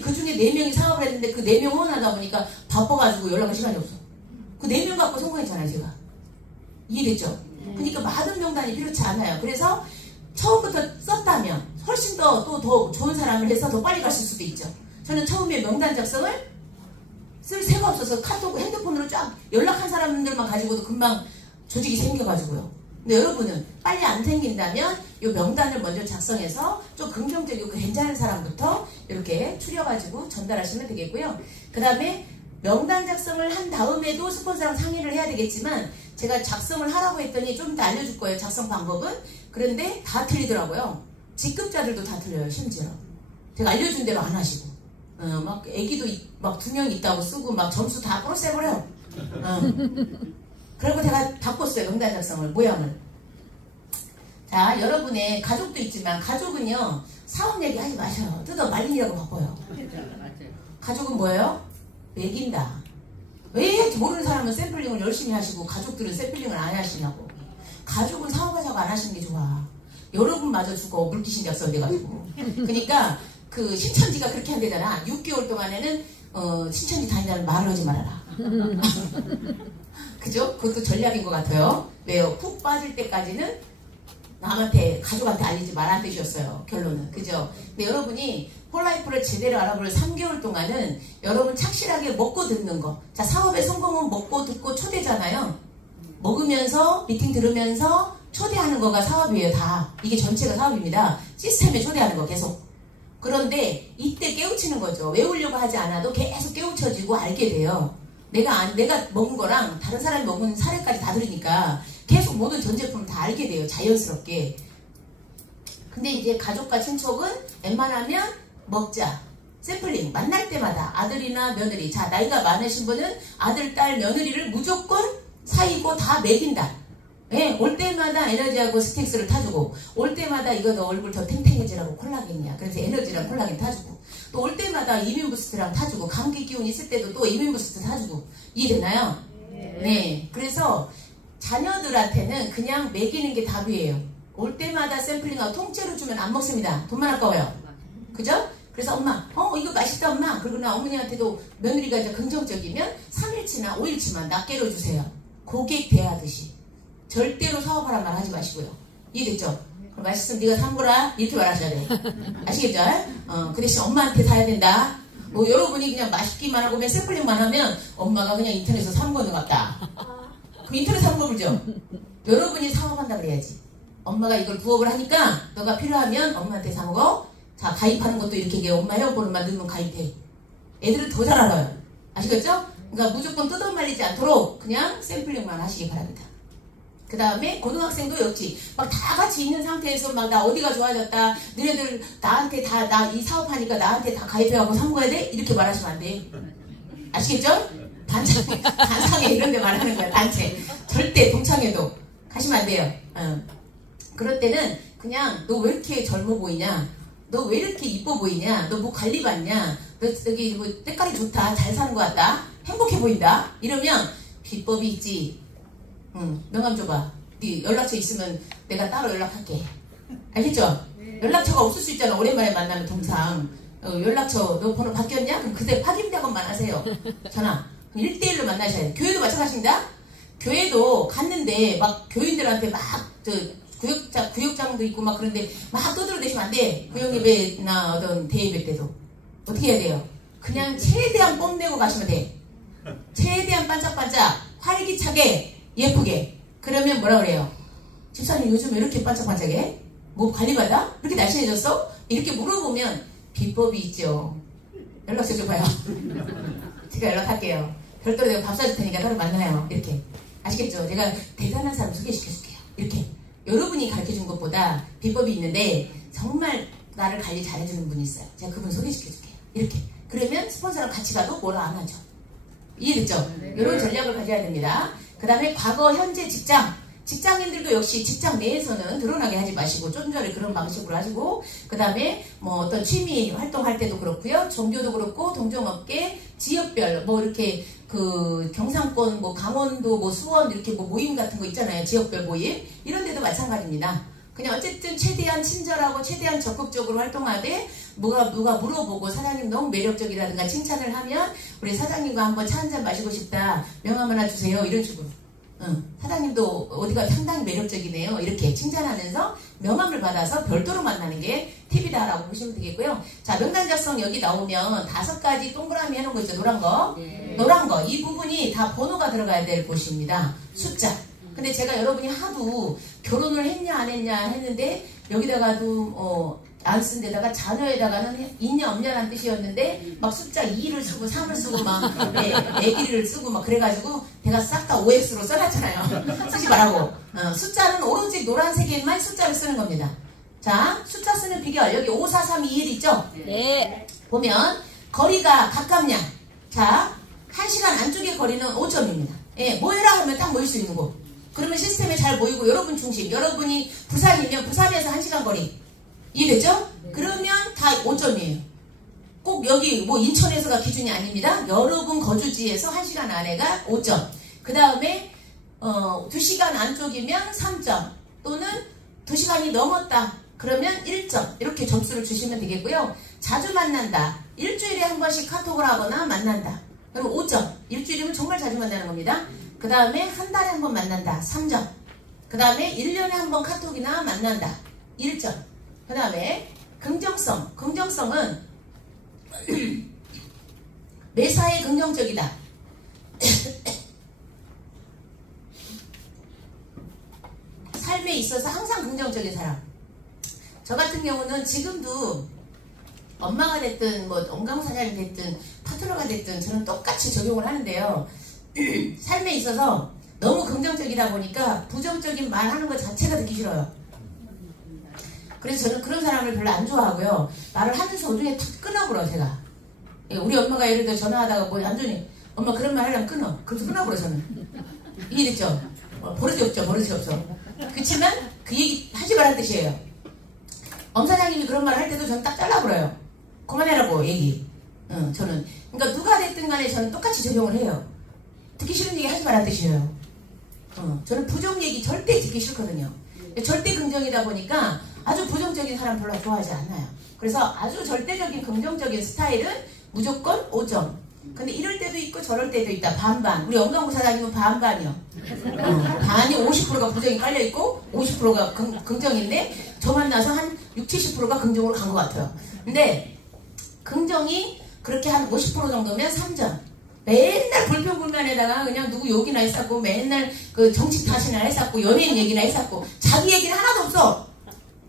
그 중에 4명이 사업을 했는데 그 4명 후원하다 보니까 바빠가지고 연락할 시간이 없어. 그 4명 갖고 성공했잖아요 제가. 이해됐죠? 그러니까 많은 명단이 필요치 않아요. 그래서 처음부터 썼다면 훨씬 더 좋은 사람을 해서 더 빨리 갔을 수도 있죠. 저는 처음에 명단 작성을 쓸 새가 없어서 카톡 핸드폰으로 쫙 연락한 사람들만 가지고도 금방 조직이 생겨가지고요. 근데 여러분은 빨리 안 생긴다면 이 명단을 먼저 작성해서 좀 긍정적이고 괜찮은 사람부터 이렇게 추려가지고 전달하시면 되겠고요. 그 다음에 명단 작성을 한 다음에도 스폰서랑 상의를 해야 되겠지만 제가 작성을 하라고 했더니 좀 이따 알려줄 거예요. 작성 방법은. 그런데 다 틀리더라고요. 직급자들도 다 틀려요. 심지어. 제가 알려준 대로 안 하시고 막 애기도 막 2명 있다고 쓰고 막 점수 다 플러스해버려. 그리고 제가 바꿨어요. 명단 작성을 모양을. 자 여러분의 가족도 있지만 가족은요 사업 얘기 하지 마셔요. 뜯어 말린이라고 바꿔요. 가족은 뭐예요? 매긴다. 왜 모르는 사람은 샘플링을 열심히 하시고 가족들은 샘플링을 안 하시냐고. 가족은 사업하자고 안 하시는 게 좋아. 여러분마저 죽어 물귀신 작성 돼가지고. 그러니까 그 신천지가 그렇게 한대잖아. 6개월 동안에는 신천지 다닌다는 말을 하지 말아라. 그죠? 그것도 전략인 것 같아요. 왜요? 푹 빠질 때까지는 남한테 가족한테 알리지 말라는 뜻이었어요. 결론은. 그죠? 근데 여러분이 폴라이프를 제대로 알아볼 3개월 동안은 여러분 착실하게 먹고 듣는 거. 자, 사업의 성공은 먹고 듣고 초대잖아요. 먹으면서 미팅 들으면서 초대하는 거가 사업이에요. 다. 이게 전체가 사업입니다. 시스템에 초대하는 거 계속. 그런데 이때 깨우치는 거죠. 외우려고 하지 않아도 계속 깨우쳐지고 알게 돼요. 내가 먹은 거랑 다른 사람이 먹은 사례까지 다 들으니까 계속 모든 전 제품을 다 알게 돼요. 자연스럽게. 근데 이제 가족과 친척은 웬만하면 먹자. 샘플링 만날 때마다 아들이나 며느리. 자 나이가 많으신 분은 아들, 딸, 며느리를 무조건 사이고 다 먹인다. 예, 올 때마다 에너지하고 스틱스를 타주고 올 때마다 이거 너 얼굴 더 탱탱해지라고 콜라겐이야. 그래서 에너지랑 콜라겐 타주고 또 올 때마다 이뮨 부스트랑 타주고 감기 기운 있을 때도 또 이뮨 부스트 타주고. 이해되나요? 네. 그래서 자녀들한테는 그냥 먹이는 게 답이에요. 올 때마다 샘플링하고 통째로 주면 안 먹습니다. 돈만 아까워요. 그죠? 그래서 엄마, 이거 맛있다 엄마. 그리고 나 어머니한테도 며느리가 이제 긍정적이면 3일치나 5일치만 낱개로 주세요. 고객 대하듯이. 절대로 사업하란 말 하지 마시고요. 이해됐죠? 그럼 맛있으면 네가 산 거라 이렇게 말하셔야 돼. 아시겠죠? 그 대신 엄마한테 사야 된다. 뭐 여러분이 그냥 맛있기만 하고 그냥 샘플링만 하면 엄마가 그냥 인터넷에서 사 먹는 것 같다. 그럼 인터넷 사 먹을죠? 여러분이 사업한다 그래야지. 엄마가 이걸 부업을 하니까 너가 필요하면 엄마한테 사 먹어. 자, 가입하는 것도 이렇게 엄마 헤어보는만 넣으면 가입해. 애들은 더 잘 알아요. 아시겠죠? 그러니까 무조건 뜯어말리지 않도록 그냥 샘플링만 하시기 바랍니다. 그 다음에 고등학생도 역시 막 다 같이 있는 상태에서 막 나 어디가 좋아졌다. 너네들 나한테 다 나 이 사업하니까 나한테 다 가입해갖고 사 먹어야 돼? 이렇게 말하시면 안 돼. 아시겠죠? 단상에 이런 데 말하는 거야. 단체. 절대 동창회도 가시면 안 돼요. 그럴 때는 그냥 너 왜 이렇게 젊어 보이냐? 너 왜 이렇게 이뻐 보이냐? 너 뭐 관리 받냐? 너 여기 뭐 때깔이 좋다. 잘 사는 것 같다. 행복해 보인다. 이러면 비법이 있지. 명함 줘봐. 네 연락처 있으면 내가 따로 연락할게. 알겠죠? 연락처가 없을 수 있잖아. 오랜만에 만나면 동상. 연락처 너 번호 바뀌었냐? 그럼 그때 확인작업만 하세요. 전화. 1대1로 만나셔야 돼. 교회도 마찬가지입니다. 교회도 갔는데 막 교인들한테 막 구역장도 있고 막 그런데 막 떠들어대시면 안 돼. 구역예배나 어떤 대예배 때도. 어떻게 해야 돼요? 그냥 최대한 뽐내고 가시면 돼. 최대한 반짝반짝 활기차게 예쁘게. 그러면 뭐라 그래요? 집사님 요즘 왜 이렇게 반짝반짝해? 뭐 관리받아? 이렇게 날씬해졌어? 이렇게 물어보면 비법이 있죠. 연락처 줘봐요. 제가 연락할게요. 별도로 내가 밥 사줄 테니까 따로 만나요. 이렇게. 아시겠죠? 제가 대단한 사람 소개시켜줄게요. 이렇게. 여러분이 가르쳐준 것보다 비법이 있는데 정말 나를 관리 잘해주는 분이 있어요. 제가 그분 소개시켜줄게요. 이렇게. 그러면 스폰서랑 같이 가도 뭐라 안 하죠. 이해됐죠? 이런 전략을 가져야 됩니다. 그 다음에 과거, 현재, 직장. 직장인들도 역시 직장 내에서는 드러나게 하지 마시고 좀 전에 그런 방식으로 하시고 그 다음에 뭐 어떤 취미 활동할 때도 그렇고요. 종교도 그렇고 동종업계, 지역별 뭐 이렇게 그 경상권 뭐 강원도 뭐 수원 이렇게 뭐 모임 같은 거 있잖아요. 지역별 모임 이런 데도 마찬가지입니다. 그냥 어쨌든 최대한 친절하고 최대한 적극적으로 활동하되 누가 물어보고 사장님 너무 매력적이라든가 칭찬을 하면 우리 사장님과 한번 차 한잔 마시고 싶다. 명함 하나 주세요. 이런 식으로. 사장님도 어디가 상당히 매력적이네요. 이렇게 칭찬하면서 명함을 받아서 별도로 만나는 게 팁이다라고 보시면 되겠고요. 자, 명단 작성 여기 나오면 5가지 동그라미 해놓은 거 있죠. 노란 거. 네. 노란 거. 이 부분이 다 번호가 들어가야 될 곳입니다. 숫자. 근데 제가 여러분이 하도 결혼을 했냐 안 했냐 했는데 여기다가도 안 쓴 데다가 자녀에다가는 있냐 없냐라는 뜻이었는데 막 숫자 2를 쓰고 3을 쓰고 막 애기를 쓰고 막 그래가지고 내가 싹 다 OX로 써놨잖아요. 쓰지 말라고. 숫자는 오로지 노란색에만 숫자를 쓰는 겁니다. 자, 숫자 쓰는 비결 여기 5, 4, 3, 2, 1 있죠? 네. 보면 거리가 가깝냐. 자, 1시간 안쪽의 거리는 5점입니다. 예, 모여라 하면 딱 모일 수 있는 곳. 그러면 시스템에 잘 모이고 여러분 중심. 여러분이 부산이면 부산에서 1시간 거리. 이해됐죠? 네. 그러면 다 5점이에요. 꼭 여기 뭐 인천에서가 기준이 아닙니다. 여러분 거주지에서 1시간 안에가 5점. 그 다음에 2시간 안쪽이면 3점. 또는 2시간이 넘었다. 그러면 1점. 이렇게 점수를 주시면 되겠고요. 자주 만난다. 일주일에 한 번씩 카톡을 하거나 만난다. 그럼 5점. 일주일이면 정말 자주 만나는 겁니다. 그 다음에 한 달에 한 번 만난다. 3점. 그 다음에 1년에 한 번 카톡이나 만난다. 1점. 그 다음에 긍정성. 긍정성은 매사에 긍정적이다. 삶에 있어서 항상 긍정적인 사람. 저 같은 경우는 지금도 엄마가 됐든 뭐 원강사장이 됐든 파트너가 됐든 저는 똑같이 적용을 하는데요. 삶에 있어서 너무 긍정적이다 보니까 부정적인 말 하는 것 자체가 듣기 싫어요. 그래서 저는 그런 사람을 별로 안 좋아하고요. 말을 하면서 오중에 툭 끊어버려 제가. 우리 엄마가 예를 들어 전화하다가 뭐 완전히 엄마 그런 말 하려면 끊어. 그래서 끊어버려 저는. 이해됐죠? 버릇이 없죠. 버릇이 없어. 그렇지만 그 얘기 하지 말란 뜻이에요. 엄 사장님이 그런 말 할 때도 저는 딱 잘라버려요. 그만해라고 얘기. 저는. 그러니까 누가 됐든 간에 저는 똑같이 적용을 해요. 듣기 싫은 얘기 하지 말란 뜻이에요. 저는 부정 얘기 절대 듣기 싫거든요. 절대 긍정이다 보니까 아주 부정적인 사람 별로 좋아하지 않아요. 그래서 아주 절대적인 긍정적인 스타일은 무조건 5점. 근데 이럴 때도 있고 저럴 때도 있다. 반반. 우리 영광부사 다니면 반반이요. 반이 50%가 부정이 깔려있고 50%가 긍정인데 저 만나서 한 60, 70%가 긍정으로 간 것 같아요. 근데 긍정이 그렇게 한 50% 정도면 3점. 맨날 불평불만에다가 그냥 누구 욕이나 했었고 맨날 그 정치 탓이나 했었고 연예인 얘기나 했었고 자기 얘기는 하나도 없어.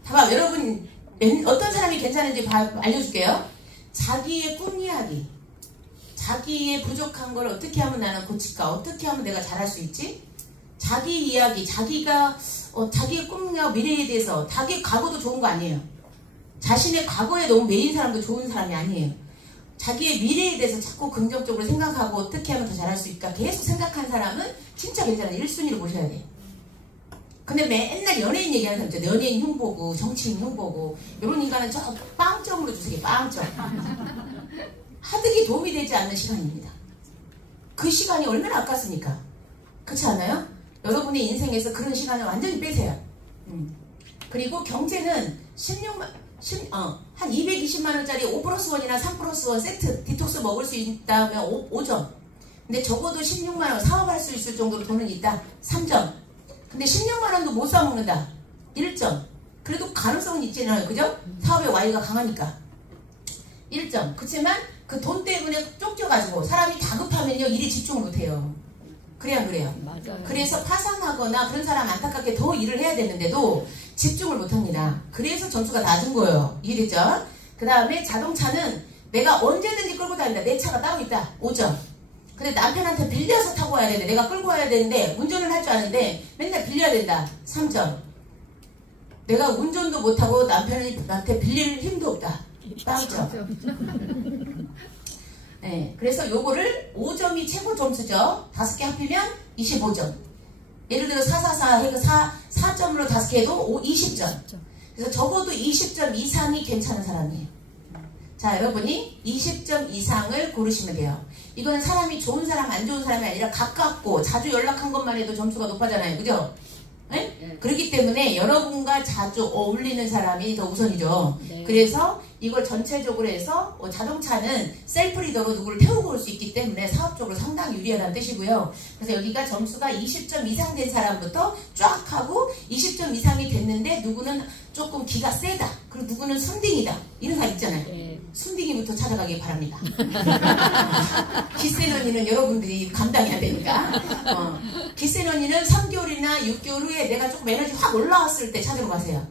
봐봐 여러분 어떤 사람이 괜찮은지 알려줄게요. 자기의 꿈 이야기, 자기의 부족한 걸 어떻게 하면 나는 고칠까, 어떻게 하면 내가 잘할 수 있지, 자기 이야기, 자기가 자기의 꿈과 미래에 대해서, 자기의 과거도 좋은 거 아니에요. 자신의 과거에 너무 매인 사람도 좋은 사람이 아니에요. 자기의 미래에 대해서 자꾸 긍정적으로 생각하고 어떻게 하면 더 잘할 수 있을까 계속 생각한 사람은 진짜 괜찮아요. 1순위로 모셔야 돼요. 근데 맨날 연예인 얘기하는 사람 있잖아요. 연예인 흉보고 정치인 흉보고 이런 인간은 저 빵점으로 주세요. 빵점. 하득이 도움이 되지 않는 시간입니다. 그 시간이 얼마나 아깝습니까? 그렇지 않아요? 여러분의 인생에서 그런 시간을 완전히 빼세요. 그리고 경제는 한 220만원짜리 5+1이나 3+1 세트 디톡스 먹을 수 있다면 5점. 근데 적어도 16만원 사업할 수 있을 정도로 돈은 있다. 3점. 근데 16만원도 못 사먹는다. 1점. 그래도 가능성은 있잖아요. 그죠? 사업의 와이가 강하니까. 1점. 그렇지만 그 돈 때문에 쫓겨가지고 사람이 다급하면요 일에 집중을 못해요. 그래야 안 그래요? 맞아요. 그래서 파산하거나 그런 사람 안타깝게 더 일을 해야 되는데도 집중을 못합니다. 그래서 점수가 낮은 거예요. 이해됐죠? 그 다음에 자동차는 내가 언제든지 끌고 다닌다. 내 차가 따로 있다. 5점. 근데 남편한테 빌려서 타고 와야 되는데 내가 끌고 와야 되는데 운전을 할 줄 아는데 맨날 빌려야 된다. 3점. 내가 운전도 못하고 남편한테 빌릴 힘도 없다. 0점. 네, 그래서 요거를 5점이 최고 점수죠. 5개 합히면 25점. 예를 들어 444 해서 4점으로 5개 해도 20점. 그래서 적어도 20점 이상이 괜찮은 사람이에요. 자, 여러분이 20점 이상을 고르시면 돼요. 이거는 사람이 좋은 사람, 안 좋은 사람이 아니라 가깝고 자주 연락한 것만 해도 점수가 높아잖아요. 그죠? 네? 그렇기 때문에 여러분과 자주 어울리는 사람이 더 우선이죠. 네. 그래서 이걸 전체적으로 해서 자동차는 셀프 리더로 누구를 태우고 올 수 있기 때문에 사업적으로 상당히 유리하다는 뜻이고요. 그래서 여기가 점수가 20점 이상 된 사람부터 쫙 하고 20점 이상이 됐는데 누구는 조금 기가 세다. 그리고 누구는 순딩이다. 이런 사람 있잖아요. 네. 순딩이부터 찾아가길 바랍니다. 기센 언니는 여러분들이 감당해야 되니까. 기센 언니는 3개월이나 6개월 후에 내가 조금 에너지 확 올라왔을 때 찾으러 가세요.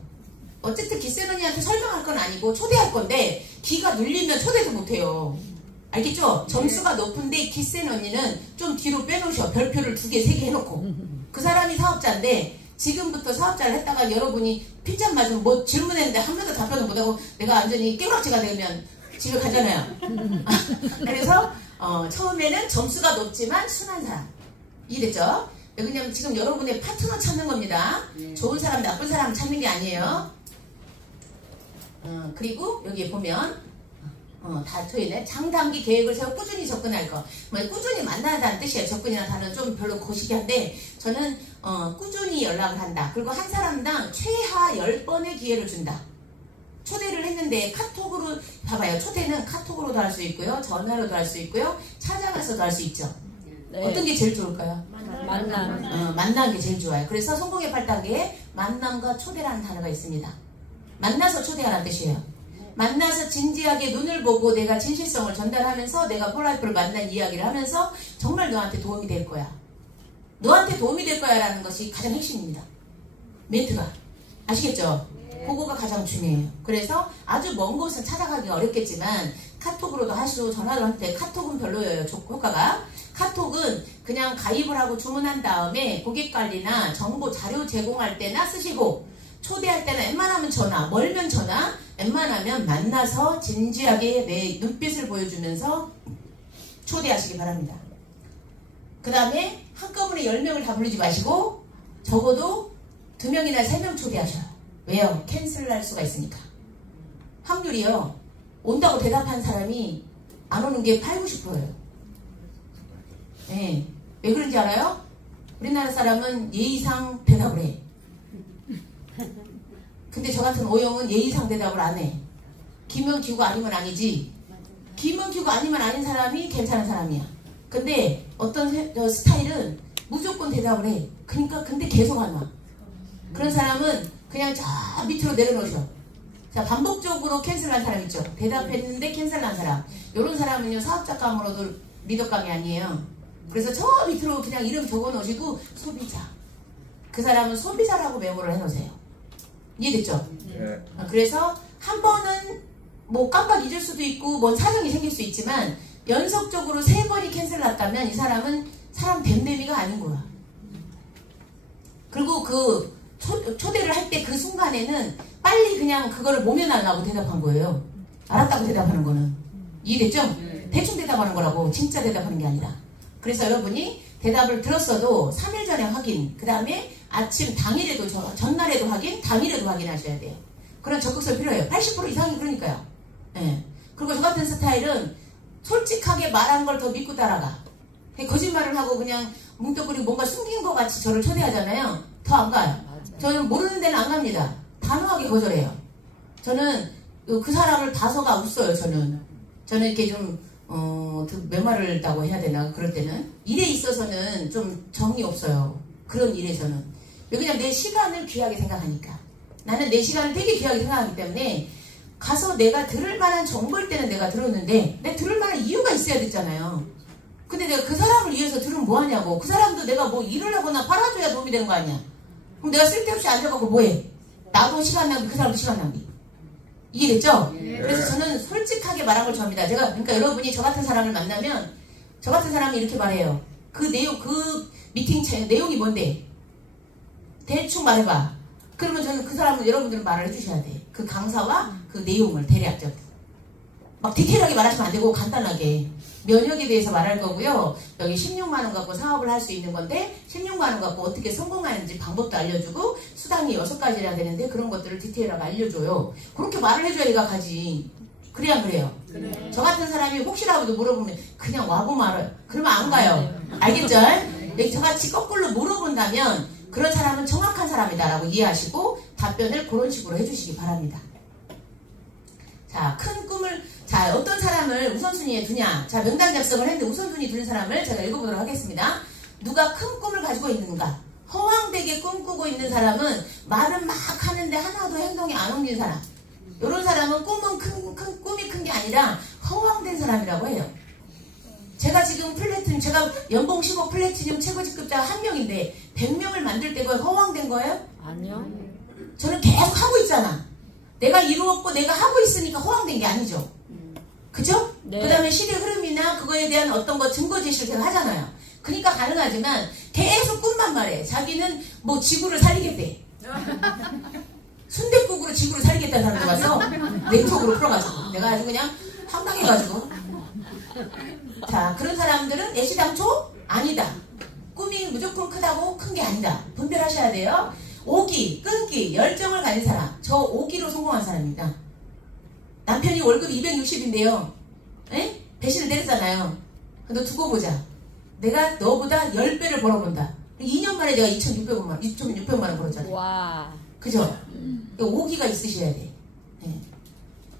어쨌든 기센 언니한테 설명할 건 아니고 초대할 건데 기가 눌리면 초대도 못해요. 알겠죠? 점수가 높은데 기센 언니는 좀 뒤로 빼놓으셔. 별표를 2개, 3개 해놓고. 그 사람이 사업자인데 지금부터 사업자를 했다가 여러분이 핀잔 맞으면 뭐 질문했는데 한 번도 답변을 못하고 내가 완전히 깨우락지가 되면 집에 가잖아요. 그래서 처음에는 점수가 높지만 순한 사람. 이해됐죠? 왜냐면 지금 여러분의 파트너 찾는 겁니다. 좋은 사람, 나쁜 사람 찾는 게 아니에요. 그리고 여기 보면 다 저희는 장단기 계획을 세워 꾸준히 접근할 거. 뭐 꾸준히 만나다는 뜻이에요. 접근이라는 단어는 좀 별로 거시기한데 저는 꾸준히 연락을 한다. 그리고 한 사람당 최하 10번의 기회를 준다. 초대를 했는데 카톡으로 봐봐요. 초대는 카톡으로도 할 수 있고요. 전화로도 할 수 있고요. 찾아가서도 할 수 있죠. 네. 어떤 게 제일 좋을까요? 만남. 만나는 게 제일 좋아요. 그래서 성공의 8단계에 만남과 초대라는 단어가 있습니다. 만나서 초대하라는 뜻이에요. 만나서 진지하게 눈을 보고 내가 진실성을 전달하면서 내가 폴라이프를 만난 이야기를 하면서 정말 너한테 도움이 될 거야. 너한테 도움이 될 거야 라는 것이 가장 핵심입니다. 멘트가. 아시겠죠? 그거가 가장 중요해요. 그래서 아주 먼 곳은 찾아가기가 어렵겠지만 카톡으로도 하시고 전화로 할 때 카톡은 별로예요. 효과가. 카톡은 그냥 가입을 하고 주문한 다음에 고객관리나 정보 자료 제공할 때나 쓰시고 초대할 때는 웬만하면 전화, 멀면 전화, 웬만하면 만나서 진지하게 내 눈빛을 보여주면서 초대하시기 바랍니다. 그 다음에 한꺼번에 10명을 다 부르지 마시고 적어도 2명이나 3명 초대하셔요. 왜요? 캔슬할 수가 있으니까. 확률이요. 온다고 대답한 사람이 안 오는 게 80, 90%예요. 네. 왜 그런지 알아요? 우리나라 사람은 예의상 대답을 해. 근데 저 같은 O형은 예의상 대답을 안 해. 기면 기고 아니면 아니지. 기면 기고 아니면 아닌 사람이 괜찮은 사람이야. 근데 어떤 스타일은 무조건 대답을 해. 그러니까 근데 계속 안 와. 그런 사람은 그냥 저 밑으로 내려놓으셔. 자, 반복적으로 캔슬한 사람 있죠. 대답했는데 캔슬한 사람. 이런 사람은요, 사업자감으로도 리더감이 아니에요. 그래서 저 밑으로 그냥 이름 적어 놓으시고 소비자. 그 사람은 소비자라고 메모를 해 놓으세요. 이해됐죠? 네. 그래서 한 번은 뭐 깜빡 잊을 수도 있고 뭔 사정이 생길 수 있지만 연속적으로 3번이 캔슬 났다면 이 사람은 사람 됨됨이가 아닌 거야. 그리고 그 초대를 할 때 그 순간에는 빨리 그냥 그거를 모면하려고 대답한 거예요. 알았다고 대답하는 거는. 이해됐죠? 대충 대답하는 거라고. 진짜 대답하는 게 아니라. 그래서 여러분이 대답을 들었어도 3일 전에 확인, 그 다음에 아침 당일에도 전날에도 확인, 당일에도 확인하셔야 돼요. 그런 적극성 필요해요. 80% 이상이 그러니까요. 예. 그리고 저 같은 스타일은 솔직하게 말한 걸 더 믿고 따라가. 거짓말을 하고 그냥 뭉뚱그리고 뭔가 숨긴 것 같이 저를 초대하잖아요. 더 안 가요. 저는 모르는 데는 안 갑니다. 단호하게 거절해요. 저는 그 사람을 봐서가 웃어요. 저는 이렇게 좀 메마르다고 해야 되나 그럴 때는 일에 있어서는 좀 정이 없어요. 그런 일에서는. 왜냐면 내 시간을 귀하게 생각하니까. 나는 내 시간을 되게 귀하게 생각하기 때문에 가서 내가 들을 만한 정보일 때는 내가 들었는데 내가 들을 만한 이유가 있어야 됐잖아요. 근데 내가 그 사람을 위해서 들으면 뭐하냐고. 그 사람도 내가 뭐 일을 하거나 팔아줘야 도움이 되는 거 아니야. 그럼 내가 쓸데없이 앉아갖고 뭐해. 나도 시간 낭비, 그 사람도 시간 낭비. 이해됐죠? 그래서 저는 솔직하게 말한 걸 좋아합니다. 그러니까 여러분이 저 같은 사람을 만나면 저 같은 사람이 이렇게 말해요. 그 미팅 내용이 뭔데? 대충 말해봐. 그러면 저는 그 사람은 여러분들은 말을 해주셔야 돼. 그 강사와 그 내용을 대략적. 막 디테일하게 말하시면 안 되고 간단하게. 면역에 대해서 말할 거고요. 여기 16만 원 갖고 사업을 할 수 있는 건데 16만 원 갖고 어떻게 성공하는지 방법도 알려주고 수당이 6가지나 되는데 그런 것들을 디테일하게 알려줘요. 그렇게 말을 해줘야 내가 가지. 그래야 안 그래요? 그래. 저 같은 사람이 혹시라도 물어보면 그냥 와보 말아요. 그러면 안 가요. 알겠죠? 여기 저같이 거꾸로 물어본다면 그런 사람은 정확한 사람이다라고 이해하시고 답변을 그런 식으로 해주시기 바랍니다. 자, 큰 꿈을, 자, 어떤 사람을 우선순위에 두냐. 자, 명단 작성을 했는데 우선순위 두는 사람을 제가 읽어보도록 하겠습니다. 누가 큰 꿈을 가지고 있는가? 허황되게 꿈꾸고 있는 사람은 말은 막 하는데 하나도 행동이 안 옮긴 사람. 이런 사람은 꿈이 큰 게 아니라 허황된 사람이라고 해요. 제가 지금 제가 연봉 10억 플래티늄 최고 직급자 1명인데 100명을 만들 때 그거 허황된 거예요? 아니요. 저는 계속 하고 있잖아. 내가 이루었고 내가 하고 있으니까 허황된 게 아니죠. 그죠? 네. 그 다음에 시대 흐름이나 그거에 대한 어떤 거 증거 제시를 제가 하잖아요. 그러니까 가능하지만 계속 꿈만 말해. 자기는 뭐 지구를 살리겠대. 순댓국으로 지구를 살리겠다는 사람도 와서 왼쪽으로 풀어가지고 내가 아주 그냥 황당해가지고. 자, 그런 사람들은 애시당초 아니다. 꿈이 무조건 크다고 큰 게 아니다. 분별하셔야 돼요. 오기, 끈기, 열정을 가진 사람. 저 오기로 성공한 사람입니다. 남편이 월급이 260인데요. 에? 배신을 때렸잖아요. 너 두고 보자. 내가 너보다 10배를 벌어본다. 2년 만에 내가 2,600만 원 벌었잖아요. 와. 그죠? 오기가 있으셔야 돼. 네.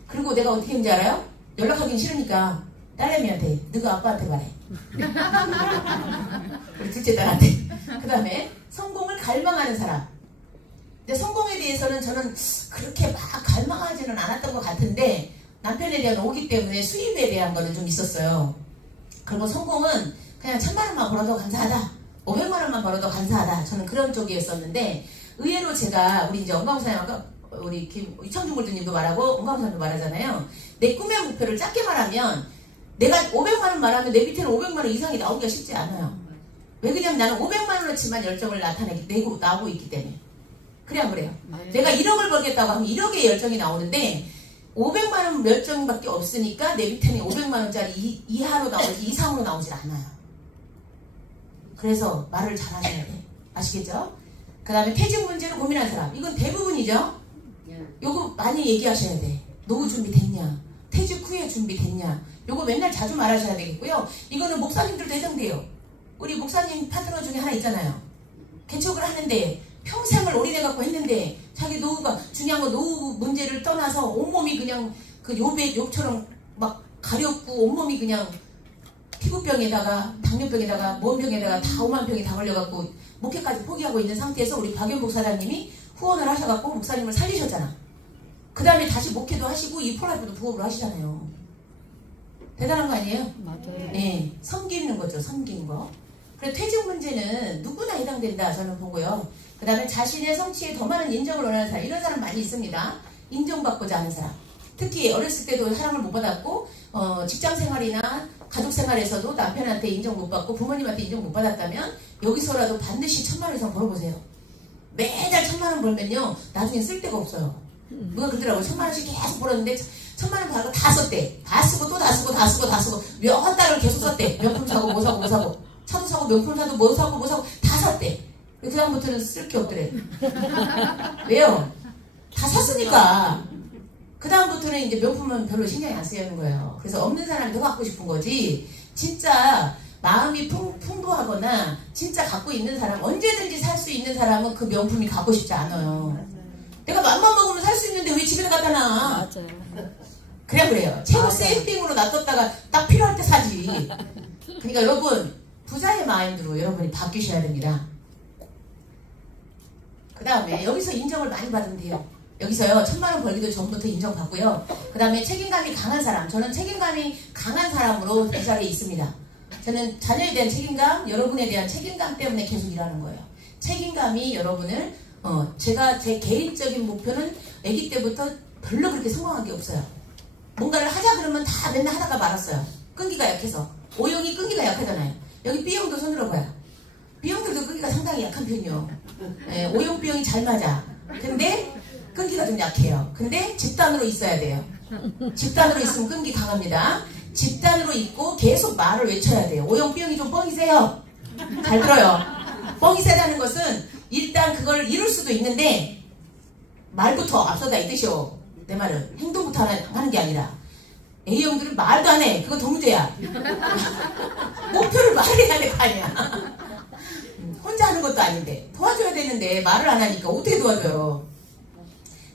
그리고 내가 어떻게 했는지 알아요? 연락하기 싫으니까 딸내미한테, 너가 아빠한테 말해. 우리 둘째 딸한테. 그 다음에 성공을 갈망하는 사람. 근데 성공에 대해서는 저는 그렇게 막 갈망하지는 않았던 것 같은데 남편에 대한 오기 때문에 수입에 대한 거는 좀 있었어요. 그리고 성공은 그냥 1,000만 원만 벌어도 감사하다. 500만 원만 벌어도 감사하다. 저는 그런 쪽이었었는데 의외로 제가 우리 이제 엄광사님과 우리 이청준 골드님도 말하고 엄광사님도 말하잖아요. 내 꿈의 목표를 짧게 말하면 내가 500만 원 말하면 내 밑에는 500만 원 이상이 나오기가 쉽지 않아요. 왜 그러냐면 나는 500만 원어치만 열정을 나오고 있기 때문에. 그래 안 그래요? 내가 1억을 벌겠다고 하면 1억의 열정이 나오는데 500만 원 열정밖에 없으니까 내 밑에는 500만 원짜리 이하로 나오지 이상으로 나오질 않아요. 그래서 말을 잘 하셔야 돼. 아시겠죠? 그 다음에 퇴직 문제로 고민한 사람. 이건 대부분이죠? 요거 많이 얘기하셔야 돼. 노후 준비됐냐? 퇴직 후에 준비됐냐? 요거 맨날 자주 말하셔야 되겠고요. 이거는 목사님들도 해당돼요. 우리 목사님 파트너 중에 하나 있잖아요. 개척을 하는데 평생을 올인해갖고 했는데 자기 노후가 중요한 건 노후 문제를 떠나서 온몸이 그냥 그 욕처럼 막 가렵고 온몸이 그냥 피부병에다가 당뇨병에다가 몸병에다가 다 오만병이 다 걸려갖고 목회까지 포기하고 있는 상태에서 우리 박연복 사장님이 후원을 하셔갖고 목사님을 살리셨잖아. 그 다음에 다시 목회도 하시고 이 폴라이프도 부업을 하시잖아요. 대단한 거 아니에요? 맞아요. 네, 섬기는 거죠. 섬기는 거. 그래서 퇴직 문제는 누구나 해당된다 저는 보고요. 그 다음에 자신의 성취에 더 많은 인정을 원하는 사람, 이런 사람 많이 있습니다. 인정받고자 하는 사람. 특히 어렸을 때도 사랑을 못 받았고 직장 생활이나 가족 생활에서도 남편한테 인정 못 받고 부모님한테 인정 못 받았다면 여기서라도 반드시 1,000만 원 이상 벌어보세요. 매달 1,000만 원 벌면요 나중에 쓸 데가 없어요. 누가 그러더라고요. 1,000만 원씩 계속 벌었는데 1,000만 원 벌고 다 썼대. 다 쓰고 또 다 쓰고 다 쓰고 다 쓰고 몇 달을 계속 썼대. 명품 사고 뭐 사고 뭐 사고 차도 사고 명품 사도 뭐 사고 뭐 사고 다 샀대. 그 다음부터는 쓸 게 없더래. 왜요? 다 샀으니까. 그 다음부터는 이제 명품은 별로 신경이 안 쓰이는 거예요. 그래서 없는 사람이 더 갖고 싶은 거지. 진짜 마음이 풍부하거나 진짜 갖고 있는 사람, 언제든지 살 수 있는 사람은 그 명품이 갖고 싶지 않아요. 내가 맘만 먹으면 살 수 있는데 왜 집에 갖다 놔? 맞아요. 그래요. 최고 세이핑으로 놔뒀다가 딱 필요할 때 사지. 그러니까 여러분 부자의 마인드로 여러분이 바뀌셔야 됩니다. 그 다음에 여기서 인정을 많이 받으면 돼요. 여기서요 1,000만 원 벌기도 전부터 인정받고요. 그 다음에 책임감이 강한 사람, 저는 책임감이 강한 사람으로 이 자리에 있습니다. 저는 자녀에 대한 책임감, 여러분에 대한 책임감 때문에 계속 일하는 거예요. 책임감이 여러분을 제가 제 개인적인 목표는 아기 때부터 별로 그렇게 성공한 게 없어요. 뭔가를 하자 그러면 다 맨날 하다가 말았어요. 끈기가 약해서. O형이 끈기가 약하잖아요. 여기 B형도 손들어봐요. B형들도 끈기가 상당히 약한 편이요. 네, O형 B형이 잘 맞아. 근데 끈기가 좀 약해요. 근데 집단으로 있어야 돼요. 집단으로 있으면 끈기 강합니다. 집단으로 있고 계속 말을 외쳐야 돼요. O형 B형이 좀 뻥이세요. 잘 들어요. 뻥이 세다는 것은 일단 그걸 이룰 수도 있는데 말부터 앞서다 이 뜻이요. 내 말은 행동부터 하는 게 아니라 A형들은 말도 안 해. 그건 더 문제야. 목표를 말해야 될 거 아니야. 혼자 하는 것도 아닌데 도와줘야 되는데 말을 안 하니까 어떻게 도와줘요.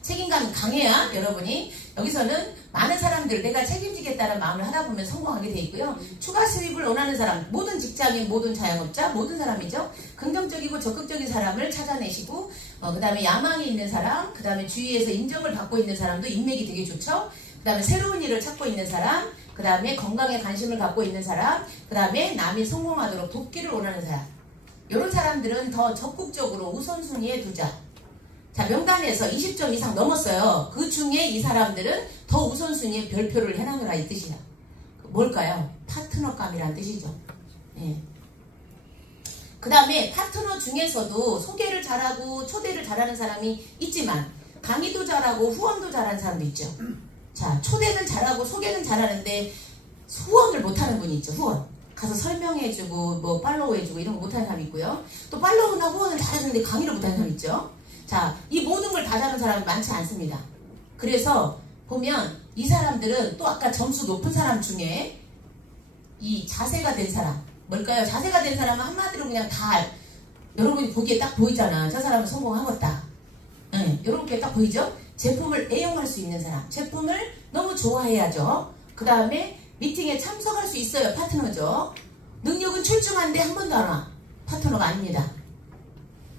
책임감이 강해야 여러분이 여기서는 많은 사람들 내가 책임지겠다는 마음을 하다 보면 성공하게 돼 있고요. 추가 수입을 원하는 사람, 모든 직장인, 모든 자영업자, 모든 사람이죠. 긍정적이고 적극적인 사람을 찾아내시고 그 다음에 야망이 있는 사람, 그 다음에 주위에서 인정을 받고 있는 사람도 인맥이 되게 좋죠. 그 다음에 새로운 일을 찾고 있는 사람, 그 다음에 건강에 관심을 갖고 있는 사람, 그 다음에 남이 성공하도록 돕기를 원하는 사람. 이런 사람들은 더 적극적으로 우선순위에 두자. 자, 명단에서 20점 이상 넘었어요. 그 중에 이 사람들은 더 우선순위에 별표를 해놔라 이 뜻이야. 뭘까요? 파트너감이란 뜻이죠. 예. 그 다음에 파트너 중에서도 소개를 잘하고 초대를 잘하는 사람이 있지만 강의도 잘하고 후원도 잘하는 사람도 있죠. 자, 초대는 잘하고 소개는 잘하는데 후원을 못하는 분이 있죠. 후원. 가서 설명해주고 뭐 팔로우해주고 이런 거 못하는 사람이 있고요. 또 팔로우나 후원은 잘해주는데 강의를 못하는 사람이 있죠. 자, 이 모든 걸 다 잘하는 사람이 많지 않습니다. 그래서 보면 이 사람들은 또 아까 점수 높은 사람 중에 이 자세가 된 사람, 뭘까요? 자세가 된 사람은 한마디로 그냥 다 여러분이 보기에 딱 보이잖아. 저 사람은 성공하겠다. 네, 여러분께 딱 보이죠? 제품을 애용할 수 있는 사람, 제품을 너무 좋아해야죠. 그 다음에 미팅에 참석할 수 있어요. 파트너죠. 능력은 출중한데 한 번도 안 와. 파트너가 아닙니다.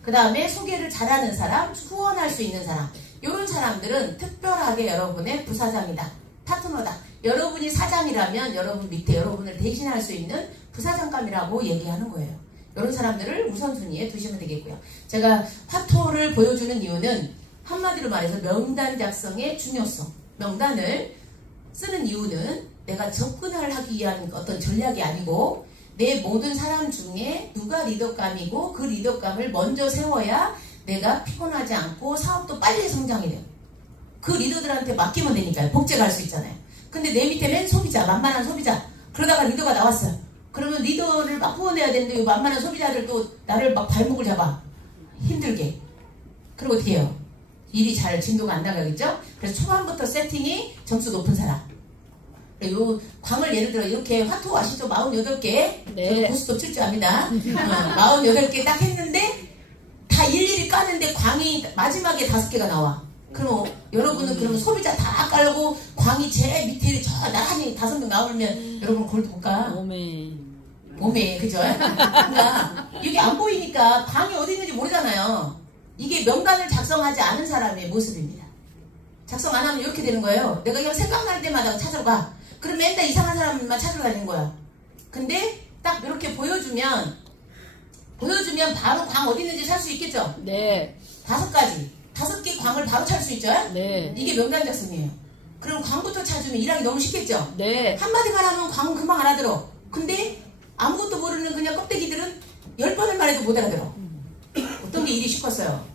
그 다음에 소개를 잘하는 사람, 후원할 수 있는 사람, 이런 사람들은 특별하게 여러분의 부사장이다. 파트너다. 여러분이 사장이라면 여러분 밑에 여러분을 대신할 수 있는 부사장감이라고 얘기하는 거예요. 이런 사람들을 우선순위에 두시면 되겠고요. 제가 화토를 보여주는 이유는 한마디로 말해서 명단 작성의 중요성. 명단을 쓰는 이유는 내가 접근을 하기 위한 어떤 전략이 아니고 내 모든 사람 중에 누가 리더감이고 그 리더감을 먼저 세워야 내가 피곤하지 않고 사업도 빨리 성장이 돼요. 그 리더들한테 맡기면 되니까요. 복제 갈 수 있잖아요. 근데 내 밑에 맨 소비자, 만만한 소비자. 그러다가 리더가 나왔어요. 그러면 리더를 막 후원해야 되는데 이 만만한 소비자들도 나를 막 발목을 잡아. 힘들게. 그리고 어떻게 해요? 일이 잘 진도가 안 나가겠죠? 그래서 초반부터 세팅이 점수 높은 사람. 요 광을 예를 들어 이렇게 화토 아시죠? 48개. 네. 고스톱 칠 줄 압니다. 48개 딱 했는데 다 일일이 까는데 광이 마지막에 5개가 나와. 그럼 여러분은 그러면 소비자 다 깔고 광이 제일 밑에 저 나란히 5명 나오면 여러분 골드 못 가. 몸에 그죠? 그러니까 이게 안 보이니까 광이 어디 있는지 모르잖아요. 이게 명단을 작성하지 않은 사람의 모습입니다. 작성 안 하면 이렇게 되는 거예요. 내가 그냥 생각날 때마다 찾아가. 그럼 맨날 이상한 사람만 찾으러 다니는 거야. 근데 딱 이렇게 보여주면 바로 광 어디 있는지 살 수 있겠죠? 네. 5가지. 5개 광을 바로 찾을 수 있죠? 네. 이게 명단 작성이에요. 그럼 광부터 찾으면 일하기 너무 쉽겠죠? 네. 한마디만 하면 광은 금방 알아들어. 근데 아무것도 모르는 그냥 껍데기들은 10번을 말해도 못 알아들어. 어떤 게 일이 쉽겠어요?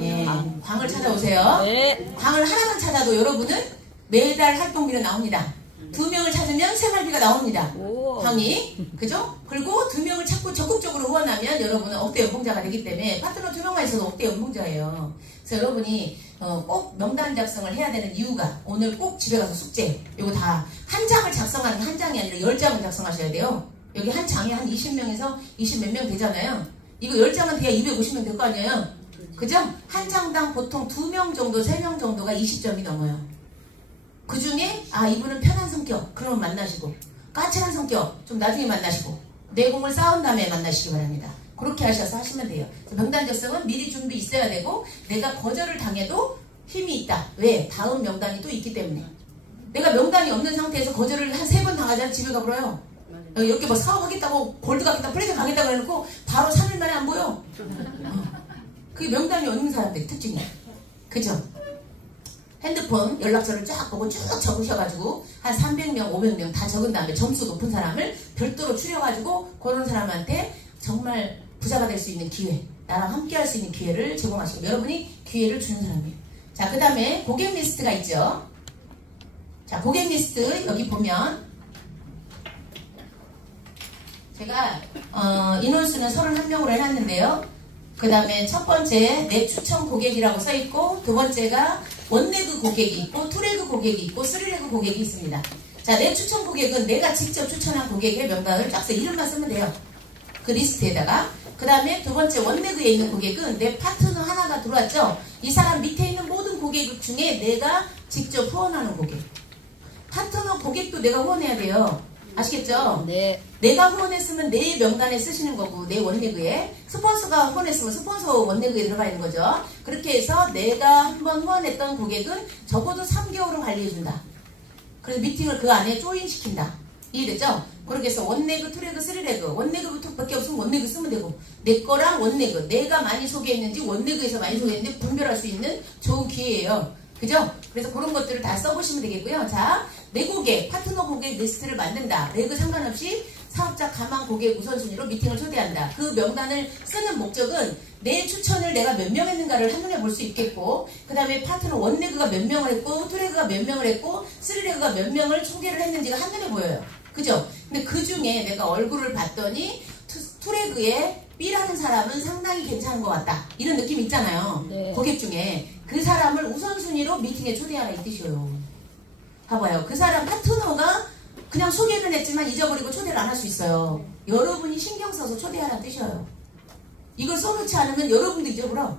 예, 광을 찾아오세요. 네. 광을 하나만 찾아도 여러분은 매달 활동비는 나옵니다. 2명을 찾으면 생활비가 나옵니다. 오. 광이. 그죠? 그리고 2명을 찾고 적극적으로 후원하면 여러분은 억대 연봉자가 되기 때문에 파트너 2명만 있어도 억대 연봉자예요. 그래서 여러분이 꼭 명단 작성을 해야 되는 이유가 오늘 꼭 집에 가서 숙제 이거 다 한 장을 작성하는 게 한 장이 아니라 10장을 작성하셔야 돼요. 여기 한 장에 한 20명에서 20 몇 명 되잖아요. 이거 10장은 돼야 250명 될 거 아니에요. 그죠? 한 장당 보통 2명 정도, 3명 정도가 20점이 넘어요. 그 중에 이분은 편한 성격 그러면 만나시고 까칠한 성격 좀 나중에 만나시고 내공을 쌓은 다음에 만나시기 바랍니다. 그렇게 하셔서 하시면 돼요. 명단 작성은 미리 준비 있어야 되고 내가 거절을 당해도 힘이 있다. 왜? 다음 명단이 또 있기 때문에. 내가 명단이 없는 상태에서 거절을 한 3번 당하자면 집에 가버려요. 이렇게 뭐 사업하겠다고 골드 가겠다 플래팅 가겠다고 해놓고 바로 3일 만에 안 보여. 그게 명단이 없는 사람들의 특징이야. 그죠? 핸드폰 연락처를 쫙 보고 쭉 적으셔가지고 한 300명, 500명 다 적은 다음에 점수 높은 사람을 별도로 추려가지고 그런 사람한테 정말 부자가 될 수 있는 기회, 나랑 함께 할 수 있는 기회를 제공하시고 여러분이 기회를 주는 사람이에요. 자, 그 다음에 고객 리스트가 있죠. 자, 고객 리스트 여기 보면 제가 인원수는 31명으로 해놨는데요. 그 다음에 첫 번째 내 추천 고객이라고 써있고 두 번째가 원레그 고객이 있고 투레그 고객이 있고 쓰리레그 고객이 있습니다. 자, 내 추천 고객은 내가 직접 추천한 고객의 명단을 쫙 써 이름만 쓰면 돼요. 그 리스트에다가. 그 다음에 두 번째 원레그에 있는 고객은 내 파트너 하나가 들어왔죠. 이 사람 밑에 있는 모든 고객 중에 내가 직접 후원하는 고객. 파트너 고객도 내가 후원해야 돼요. 아시겠죠? 네. 내가 후원했으면 내 명단에 쓰시는 거고 내 원리그에 스폰서가 후원했으면 스폰서 원리그에 들어가 있는 거죠. 그렇게 해서 내가 한번 후원했던 고객은 적어도 3개월은 관리해준다. 그래서 미팅을 그 안에 조인시킨다. 이해됐죠? 그렇게 해서 원레그, 투레그, 쓰리레그 원레그부터밖에 없으면 원레그 쓰면 되고 내 거랑 원레그 내가 많이 소개했는지 원레그에서 많이 소개했는지 분별할 수 있는 좋은 기회예요. 그죠? 그래서 그런 것들을 다 써보시면 되겠고요. 자, 내 고객, 파트너 고객 리스트를 만든다. 레그 상관없이 사업자 가망 고객 우선순위로 미팅을 초대한다. 그 명단을 쓰는 목적은 내 추천을 내가 몇 명 했는가를 한눈에 볼 수 있겠고 그 다음에 파트너 원레그가 몇 명을 했고 투레그가 몇 명을 했고 쓰리레그가 몇 명을 소개를 했는지가 한눈에 보여요. 그죠? 근데 그 중에 내가 얼굴을 봤더니 투레그에 B라는 사람은 상당히 괜찮은 것 같다. 이런 느낌 있잖아요. 네. 고객 중에 그 사람을 우선순위로 미팅에 초대하라 이 뜻이에요. 봐봐요. 그 사람 파트너가 그냥 소개는 했지만 잊어버리고 초대를 안 할 수 있어요. 여러분이 신경 써서 초대하라는 뜻이에요. 이걸 써놓지 않으면 여러분도 잊어버려.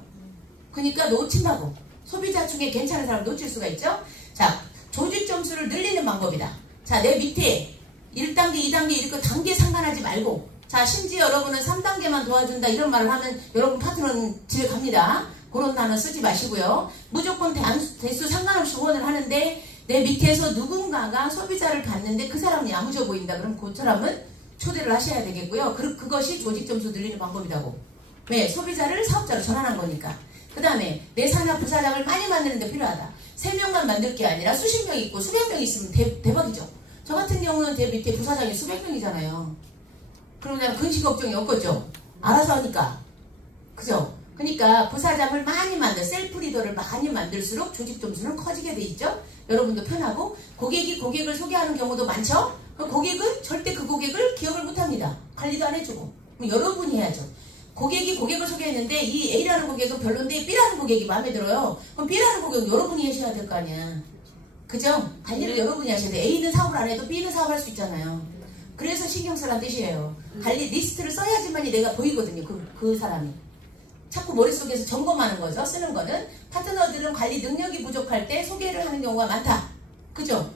그러니까 놓친다고. 소비자 중에 괜찮은 사람 놓칠 수가 있죠. 자, 조직 점수를 늘리는 방법이다. 자, 내 밑에 1단계, 2단계 이렇게 단계 상관하지 말고 자, 심지어 여러분은 3단계만 도와준다 이런 말을 하면 여러분 파트너는 집에 갑니다. 그런 단어 쓰지 마시고요. 무조건 대수 상관없이 후원을 하는데 내 밑에서 누군가가 소비자를 봤는데 그 사람이 야무져 보인다. 그럼 그 사람은 초대를 하셔야 되겠고요. 그것이 조직 점수 늘리는 방법이라고. 왜? 소비자를 사업자로 전환한 거니까. 그 다음에 내 산하 부사장을 많이 만드는데 필요하다. 3명만 만들 게 아니라 수십 명 있고 수백 명 있으면 대박이죠. 저 같은 경우는 제 밑에 부사장이 수백 명이잖아요. 그러면 근시 걱정이 없겠죠. 알아서 하니까. 그죠? 그러니까 부사장을 많이 셀프 리더를 많이 만들수록 조직 점수는 커지게 돼 있죠. 여러분도 편하고 고객이 고객을 소개하는 경우도 많죠. 그 고객은 절대 그 고객을 기억을 못합니다. 관리도 안 해주고. 그럼 여러분이 해야죠. 고객이 고객을 소개했는데 이 A라는 고객은 별론데 B라는 고객이 마음에 들어요. 그럼 B라는 고객은 여러분이 하셔야 될 거 아니야. 그죠? 관리를 여러분이 하셔야 돼요. A는 사업을 안 해도 B는 사업을 할 수 있잖아요. 그래서 신경 쓰라는 뜻이에요. 관리 리스트를 써야지만이 내가 보이거든요. 그 사람이. 자꾸 머릿속에서 점검하는 거죠. 쓰는 거는. 파트너들은 관리 능력이 부족할 때 소개를 하는 경우가 많다. 그죠?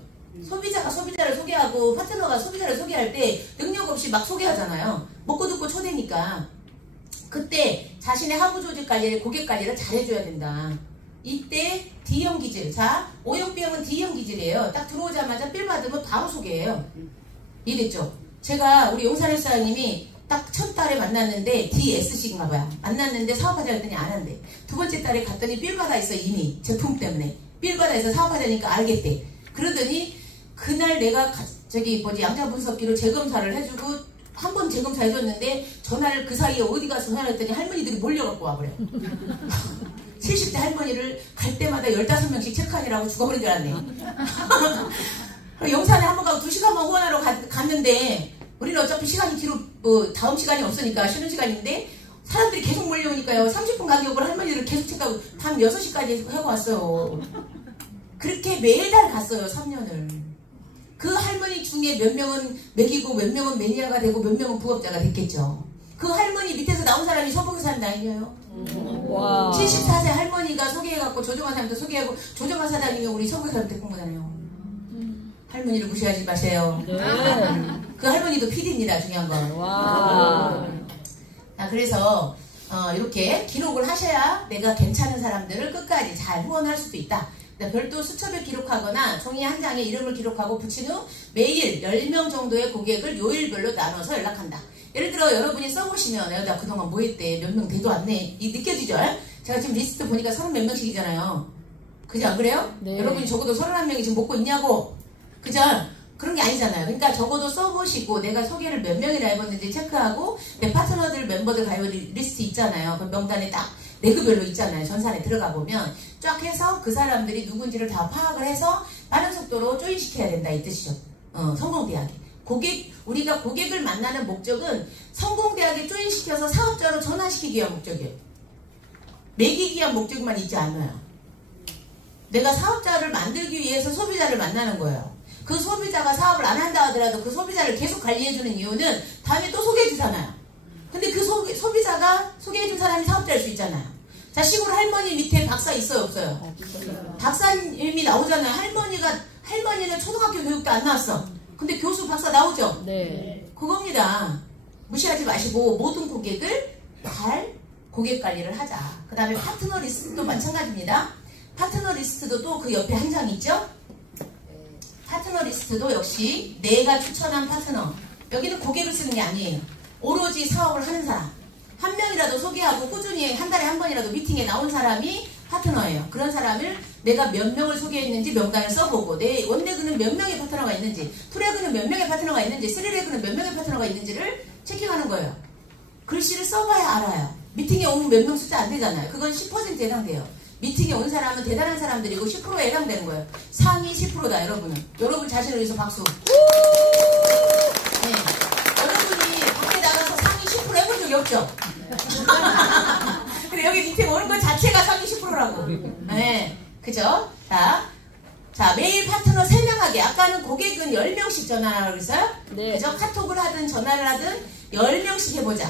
소비자가 소비자를 소개하고 파트너가 소비자를 소개할 때 능력 없이 막 소개하잖아요. 먹고 듣고 초대니까. 그때 자신의 하부 조직 관리를, 고객 관리를 잘해줘야 된다. 이때 D형 기질. 자, O형 B형은 D형 기질이에요. 딱 들어오자마자 필 받으면 바로 소개해요. 이해됐죠? 제가 우리 용산의 사장님이 딱 첫 달에 만났는데 DSC인가 봐요. 만났는데 사업하자 했더니 안 한대. 두 번째 달에 갔더니 필 받아 있어. 이미 제품 때문에 필 받아 있어. 사업하자니까 알겠대. 그러더니 그날 내가 양자 분석기로 재검사를 해주고 한 번 재검사 해줬는데 전화를 그 사이에 어디 가서 전화를 했더니 할머니들이 몰려갖고 와버려. 70대 할머니를 갈 때마다 15명씩 체크하느라고 죽어버린 줄 알았네. 용산에 한 번 가고 2시간만 후원하러 갔는데 우리는 어차피 시간이 뒤로 다음 시간이 없으니까 쉬는 시간인데 사람들이 계속 몰려오니까요. 30분 간격으로 할머니를 계속 체크하고 밤 6시까지 하고 왔어요. 그렇게 매달 갔어요. 3년을. 그 할머니 중에 몇 명은 먹이고 몇 명은 매니아가 되고 몇 명은 부업자가 됐겠죠. 그 할머니 밑에서 나온 사람이 서북에 사는 아니에요. 74세 할머니가 소개해갖고 조정한 사람도 소개하고 조정한 사장님이 우리 서북에 사람 데리고 온 거잖아요. 할머니를 무시하지 마세요. 네. 그 할머니도 PD입니다. 중요한 건. 와. 그래서 이렇게 기록을 하셔야 내가 괜찮은 사람들을 끝까지 잘 후원할 수도 있다. 별도 수첩에 기록하거나 종이 한 장에 이름을 기록하고 붙인 후 매일 10명 정도의 고객을 요일별로 나눠서 연락한다. 예를 들어 여러분이 써보시면 나 그동안 뭐 했대? 몇 명 돼도 않네. 이 느껴지죠? 제가 지금 리스트 보니까 30몇 명씩이잖아요. 그죠? 안 그래요? 네. 여러분이 적어도 31명이 지금 먹고 있냐고. 그죠? 그런 게 아니잖아요. 그러니까 적어도 써보시고 내가 소개를 몇 명이나 해봤는지 체크하고 내 파트너들 멤버들 가입 리스트 있잖아요. 그 명단에 딱 내그별로 있잖아요. 전산에 들어가 보면 쫙 해서 그 사람들이 누군지를 다 파악을 해서 빠른 속도로 조인시켜야 된다 이 뜻이죠. 성공대학에. 우리가 고객을 만나는 목적은 성공대학에 조인시켜서 사업자로 전환시키기 위한 목적이에요. 매기기 위한 목적만 있지 않아요. 내가 사업자를 만들기 위해서 소비자를 만나는 거예요. 그 소비자가 사업을 안 한다 하더라도 그 소비자를 계속 관리해주는 이유는 다음에 또 소개해주잖아요. 근데 그 소비자가 소개해준 사람이 사업자일 수 있잖아요. 자, 시골 할머니 밑에 박사 있어요, 없어요? 박사님이 나오잖아요. 할머니는 초등학교 교육도 안 나왔어. 근데 교수 박사 나오죠? 네. 그겁니다. 무시하지 마시고 모든 고객을 잘 고객 관리를 하자. 그 다음에 파트너 리스트도 마찬가지입니다. 파트너 리스트도 또 그 옆에 한 장 있죠? 파트너 리스트도 역시 내가 추천한 파트너. 여기는 고객을 쓰는 게 아니에요. 오로지 사업을 하는 사람. 한 명이라도 소개하고 꾸준히 한 달에 한 번이라도 미팅에 나온 사람이 파트너예요. 그런 사람을 내가 몇 명을 소개했는지 명단을 써보고 내 원레그는 몇 명의 파트너가 있는지, 투레그는 몇 명의 파트너가 있는지, 쓰리레그는 몇 명의 파트너가 있는지를 체킹하는 거예요. 글씨를 써봐야 알아요. 미팅에 오면 몇 명 숫자 안 되잖아요. 그건 10%에 해당돼요. 미팅에 온 사람은 대단한 사람들이고 10%에 해당되는 거예요. 상위 10%다 여러분은. 여러분 자신을 위해서 박수. 네. 여러분이 밖에 나가서 상위 10% 해본 적이 없죠? 근데 여기 밑에 오는 것 자체가 상위 10%라고. 네. 그죠? 자, 매일 파트너 3명하게. 아까는 고객은 10명씩 전화하라고 그랬어요? 네. 그죠? 카톡을 하든 전화를 하든 10명씩 해보자.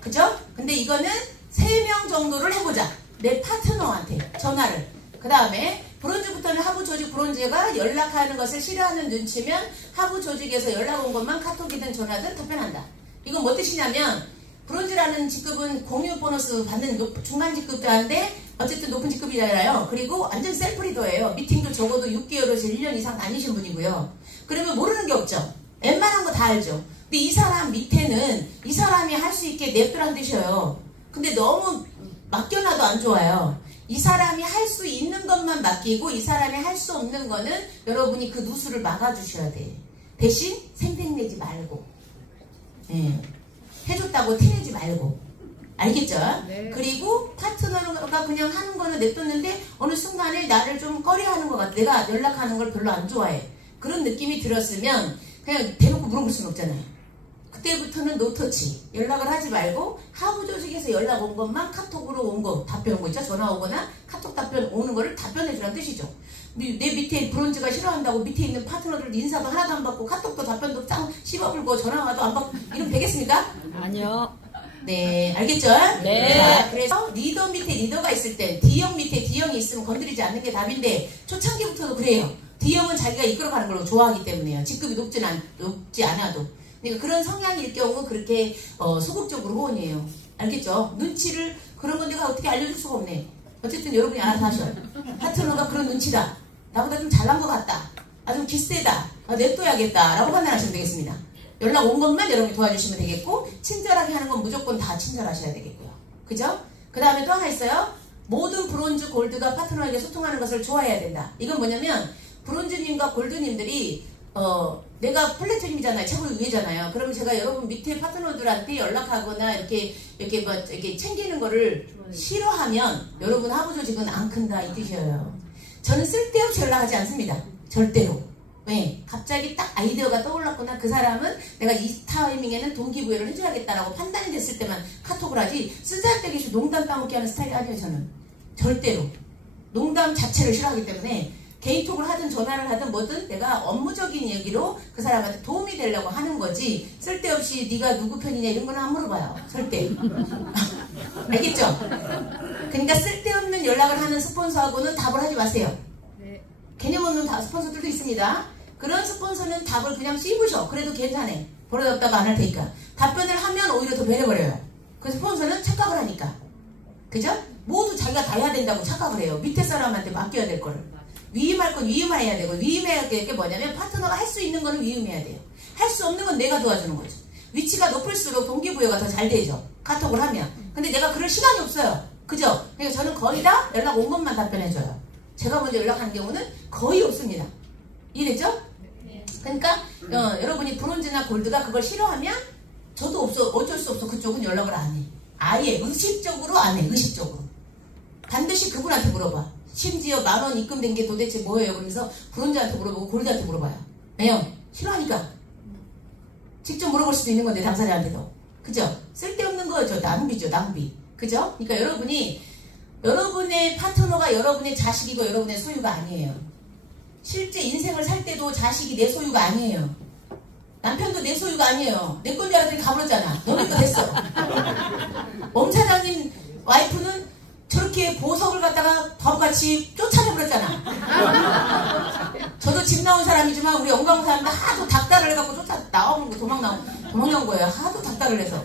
그죠? 근데 이거는 3명 정도를 해보자. 내 파트너한테 전화를. 그 다음에 브론즈부터는 하부 조직 브론즈가 연락하는 것을 싫어하는 눈치면 하부 조직에서 연락 온 것만 카톡이든 전화든 답변한다. 이건 뭐 뜻이냐면 브론즈라는 직급은 공유 보너스 받는 중간 직급자인데 어쨌든 높은 직급이잖아요. 그리고 완전 셀프 리더예요. 미팅도 적어도 6개월에서 1년 이상 다니신 분이고요. 그러면 모르는 게 없죠. 웬만한 거 다 알죠. 근데 이 사람 밑에는 이 사람이 할 수 있게 냅두란 뜻이에요. 근데 너무 맡겨놔도 안 좋아요. 이 사람이 할 수 있는 것만 맡기고 이 사람이 할 수 없는 거는 여러분이 그 누수를 막아주셔야 돼. 대신 생색내지 말고. 예. 해줬다고 티내지 말고. 알겠죠? 네. 그리고 파트너가 그냥 하는 거는 냅뒀는데 어느 순간에 나를 좀 꺼려하는 것 같아. 내가 연락하는 걸 별로 안 좋아해. 그런 느낌이 들었으면 그냥 대놓고 물어볼 수는 없잖아요. 그때부터는 노터치. 연락을 하지 말고 하부 조직에서 연락 온 것만 카톡으로 온 거 답변 온 거 있죠? 전화 오거나 카톡 답변 오는 거를 답변해 주라는 뜻이죠. 내 밑에 브론즈가 싫어한다고 밑에 있는 파트너들 인사도 하나도 안 받고 카톡도 답변도 짱 씹어불고 전화 와도 안 받고 이러면 되겠습니까? 아니요. 네, 알겠죠? 네. 자, 그래서 리더 밑에 리더가 있을 때 D형 밑에 D형이 있으면 건드리지 않는 게 답인데 초창기부터도 그래요. D형은 자기가 이끌어가는 걸 좋아하기 때문에요. 직급이 높지 않아도. 그러니까 그런 성향일 경우 그렇게 소극적으로 호언이에요. 알겠죠? 눈치를 그런 건 내가 어떻게 알려줄 수가 없네. 어쨌든 여러분이 알아서 하셔요. 파트너가 그런 눈치다. 나보다 좀 잘난 것 같다. 좀 기세다. 냅둬야겠다. 라고 판단하시면 되겠습니다. 연락 온 것만 여러분이 도와주시면 되겠고 친절하게 하는 건 무조건 다 친절하셔야 되겠고요. 그죠? 그 다음에 또 하나 있어요. 모든 브론즈, 골드가 파트너에게 소통하는 것을 좋아해야 된다. 이건 뭐냐면 브론즈님과 골드님들이 내가 플래티넘이잖아요. 최고 위에잖아요. 그러면 제가 여러분 밑에 파트너들한테 연락하거나 이렇게 챙기는 거를 싫어하면 여러분 하부 조직은 안 큰다 이 뜻이에요. 저는 쓸데없이 연락하지 않습니다. 절대로. 왜? 갑자기 딱 아이디어가 떠올랐거나 그 사람은 내가 이 타이밍에는 동기부여를 해줘야겠다라고 판단이 됐을 때만 카톡을 하지 쓰잘데기 농담 따먹기 하는 스타일이 아니에요. 저는 절대로 농담 자체를 싫어하기 때문에 개인톡을 하든 전화를 하든 뭐든 내가 업무적인 얘기로 그 사람한테 도움이 되려고 하는 거지 쓸데없이 네가 누구 편이냐 이런 거는 안 물어봐요. 절대. 알겠죠? 그러니까 쓸데없는 연락을 하는 스폰서하고는 답을 하지 마세요. 개념 없는 스폰서들도 있습니다. 그런 스폰서는 답을 그냥 씹으셔. 그래도 괜찮아. 버릇없다가 안 할 테니까. 답변을 하면 오히려 더 배려버려요. 그 스폰서는 착각을 하니까. 그죠? 모두 자기가 다 해야 된다고 착각을 해요. 밑에 사람한테 맡겨야 될 거를. 위임할 건 위임해야 되고 위임해야 될 게 뭐냐면 파트너가 할 수 있는 거는 위임해야 돼요. 할 수 없는 건 내가 도와주는 거죠. 위치가 높을수록 동기부여가 더 잘 되죠. 카톡을 하면. 근데 내가 그럴 시간이 없어요. 그죠? 그러니까 저는 거의 다 연락 온 것만 답변해줘요. 제가 먼저 연락하는 경우는 거의 없습니다. 이해됐죠? 그러니까 여러분이 브론즈나 골드가 그걸 싫어하면 저도 어쩔 수 없어. 그쪽은 연락을 안 해. 아예 의식적으로 안 해. 의식적으로. 반드시 그분한테 물어봐. 심지어 10,000원 입금된 게 도대체 뭐예요? 그래서 브론즈한테 물어보고 골드한테 물어봐요. 왜요? 싫어하니까. 직접 물어볼 수도 있는 건데 당사자한테도. 그죠? 쓸데없는 거죠. 낭비죠. 낭비. 그죠? 그러니까 여러분의 파트너가 여러분의 자식이고 여러분의 소유가 아니에요. 실제 인생을 살 때도 자식이 내 소유가 아니에요. 남편도 내 소유가 아니에요. 내 건 줄 알았더니 가버렸잖아. 너네 거 됐어. 엄 사장님 와이프는 저렇게 보석을 갖다가 바보같이 쫓아내버렸잖아. 저도 집 나온 사람이지만 우리 영광 사람도 하도 닭다를 해갖고 나오는 거 도망나온 거예요. 하도 닭다를 해서.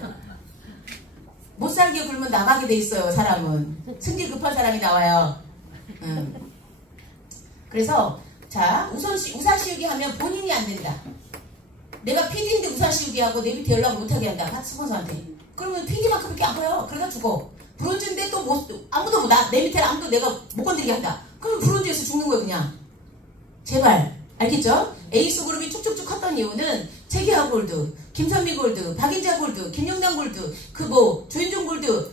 못살게 굴면 나가게 돼 있어요. 사람은. 승질 급한 사람이 나와요. 그래서 자 우사시우기 하면 본인이 안 된다. 내가 PD인데 우사시우기 하고 내 밑에 연락을 못하게 한다. 스폰서한테. 그러면 PD만큼밖에 안 보여. 그러다 죽어. 브론즈인데 또 아무도 내 밑에 아무도 내가 못 건드리게 한다. 그러면 브론즈에서 죽는 거예요. 그냥. 제발. 알겠죠? 에이스 그룹이 쭉쭉쭉 컸던 이유는 최기하 골드, 김선미 골드, 박인자 골드, 김영남 골드, 조인종 골드,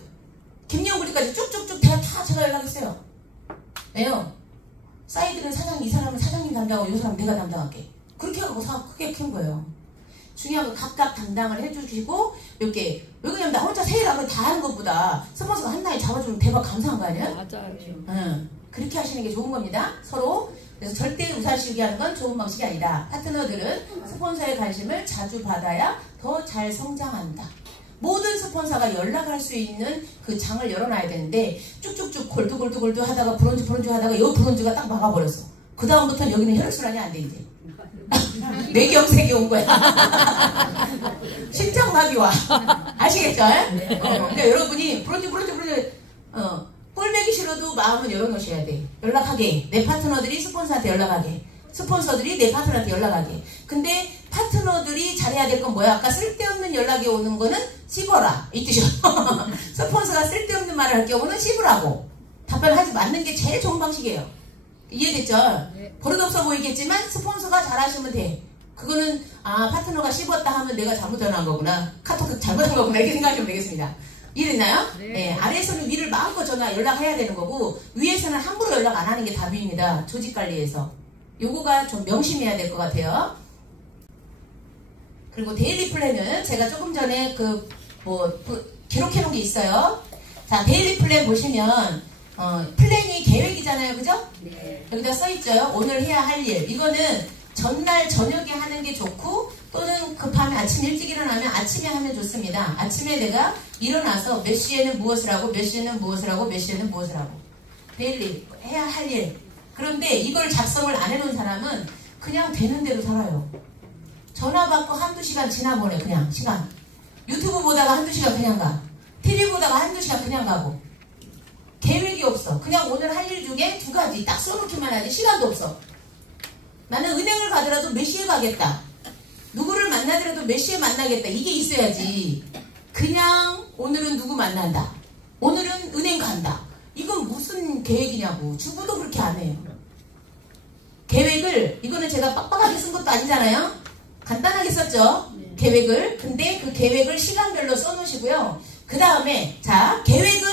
김영 골드까지 쭉쭉쭉 다 제가 연락했어요. 왜요? 사이드는 이 사람은 사장님 담당하고 이 사람은 내가 담당할게. 그렇게 하고 크게 큰 거예요. 중요한 거 각각 담당을 해주시고 이렇게 왜 그러냐면 나 혼자 세 일하고 다 하는 것보다 스폰서가 한나에 잡아주면 대박 감사한 거 아니야? 맞아요. 그렇게 하시는 게 좋은 겁니다. 서로. 그래서 절대 우사시우기 하는 건 좋은 방식이 아니다. 파트너들은 스폰서의 관심을 자주 받아야 더 잘 성장한다. 모든 스폰서가 연락할 수 있는 그 장을 열어놔야 되는데 쭉쭉쭉 골드 하다가 브론즈 하다가 이 브론즈가 딱 막아버렸어. 그 다음부터는 여기는 혈액순환이 안 돼 이제. 뇌경색이 온 거야. 심장마비 와. 아시겠죠? 그러니까 여러분이 브론즈 꼴배기 싫어도 마음은 열어놓으셔야 돼. 연락하게. 내 파트너들이 스폰서한테 연락하게. 스폰서들이 내 파트너한테 연락하게. 근데 파트너들이 잘해야 될 건 뭐야? 아까 쓸데없는 연락이 오는 거는 씹어라. 이 뜻이야. 스폰서가 쓸데없는 말을 할 경우는 씹으라고. 답변하지 맞는 게 제일 좋은 방식이에요. 이해됐죠? 네. 버릇없어 보이겠지만 스폰서가 잘하시면 돼. 그거는 파트너가 씹었다 하면 내가 잘못 전화한 거구나. 카톡 잘못한 거구나. 이렇게 생각하시면 되겠습니다. 이해됐나요? 네. 아래에서는 위를 마음껏 연락해야 되는 거고 위에서는 함부로 연락 안 하는 게 답입니다. 조직 관리에서. 요거가 좀 명심해야 될 것 같아요. 그리고 데일리 플랜은 제가 조금 전에 기록해 놓은 게 있어요. 자, 데일리 플랜 보시면 플랜이 계획이잖아요. 그죠? 네. 여기다 써있죠. 오늘 해야 할 일. 이거는 전날 저녁에 하는 게 좋고 또는 급하면 아침 일찍 일어나면 아침에 하면 좋습니다. 아침에 내가 일어나서 몇 시에는 무엇을 하고 몇 시에는 무엇을 하고 몇 시에는 무엇을 하고 데일리 해야 할 일. 그런데 이걸 작성을 안 해놓은 사람은 그냥 되는 대로 살아요. 전화 받고 한두 시간 지나보내. 그냥 시간. 유튜브 보다가 한두 시간 그냥 가. TV 보다가 한두 시간 그냥 가고. 계획이 없어. 그냥 오늘 할 일 중에 두 가지 딱 써놓기만 하지 시간도 없어. 나는 은행을 가더라도 몇 시에 가겠다. 누구를 만나더라도 몇 시에 만나겠다. 이게 있어야지. 그냥 오늘은 누구 만난다. 오늘은 은행 간다. 이건 무슨 계획이냐고. 주부도 그렇게 안 해요. 계획을, 이거는 제가 빡빡하게 쓴 것도 아니잖아요. 간단하게 썼죠. 계획을. 근데 그 계획을 시간별로 써놓으시고요. 그 다음에 자, 계획은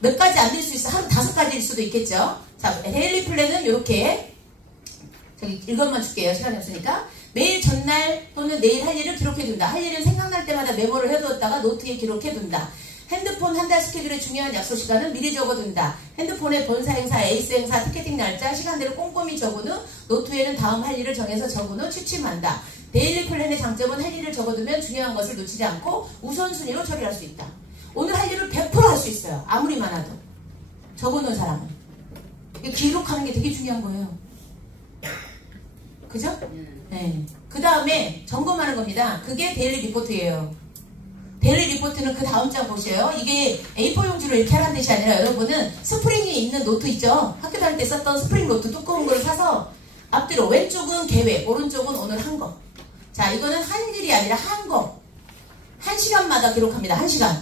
몇 가지 안 될 수 있어. 하루 5가지일 수도 있겠죠. 자, 데일리 플랜은 이렇게 저기 이것만 줄게요. 시간이 없으니까. 매일 전날 또는 내일 할 일을 기록해둔다. 할 일은 생각날 때마다 메모를 해두었다가 노트에 기록해둔다. 핸드폰 한 달 스케줄의 중요한 약속 시간은 미리 적어둔다. 핸드폰에 본사 행사, 에이스 행사, 티켓팅 날짜, 시간대를 꼼꼼히 적은 후 노트에는 다음 할 일을 정해서 적은 후 취침한다. 데일리 플랜의 장점은 할 일을 적어두면 중요한 것을 놓치지 않고 우선순위로 처리할 수 있다. 오늘 할 일을 100% 할 수 있어요. 아무리 많아도. 적어놓은 사람은. 기록하는 게 되게 중요한 거예요. 그죠? 네. 그 다음에 점검하는 겁니다. 그게 데일리 리포트예요. 데일리 리포트는 그 다음 장 보세요. 이게 A4 용지로 이렇게 하라는 뜻이 아니라 여러분은 스프링이 있는 노트 있죠? 학교 다닐 때 썼던 스프링 노트 두꺼운 걸 사서 앞뒤로 왼쪽은 계획, 오른쪽은 오늘 한 거. 자, 이거는 한 일이 아니라 한 거. 1시간마다 기록합니다. 1시간.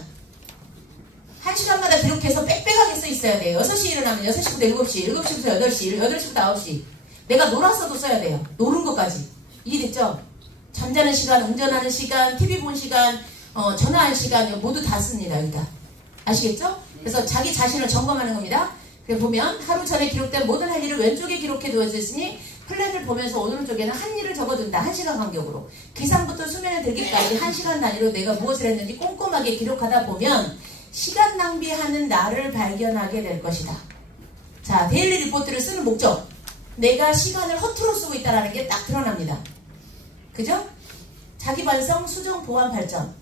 1시간마다 기록해서 빽빽하게 써 있어야 돼요. 6시에 일어나면 6시부터 7시, 7시부터 8시, 8시부터 9시. 내가 놀았어도 써야 돼요. 노는 것까지. 이해됐죠? 잠자는 시간, 운전하는 시간, TV 본 시간, 전화할 시간 모두 다 씁니다. 여기다. 아시겠죠? 그래서 자기 자신을 점검하는 겁니다. 그래서 보면 하루 전에 기록된 모든 할 일을 왼쪽에 기록해 두어졌으니 플랜을 보면서 오른쪽에는 한 일을 적어둔다. 1시간 간격으로. 기상부터 수면에 들기까지 1시간 단위로 내가 무엇을 했는지 꼼꼼하게 기록하다 보면 시간 낭비하는 나를 발견하게 될 것이다. 자, 데일리 리포트를 쓰는 목적. 내가 시간을 허투루 쓰고 있다는 게 딱 드러납니다. 그죠? 자기 반성, 수정, 보완, 발전.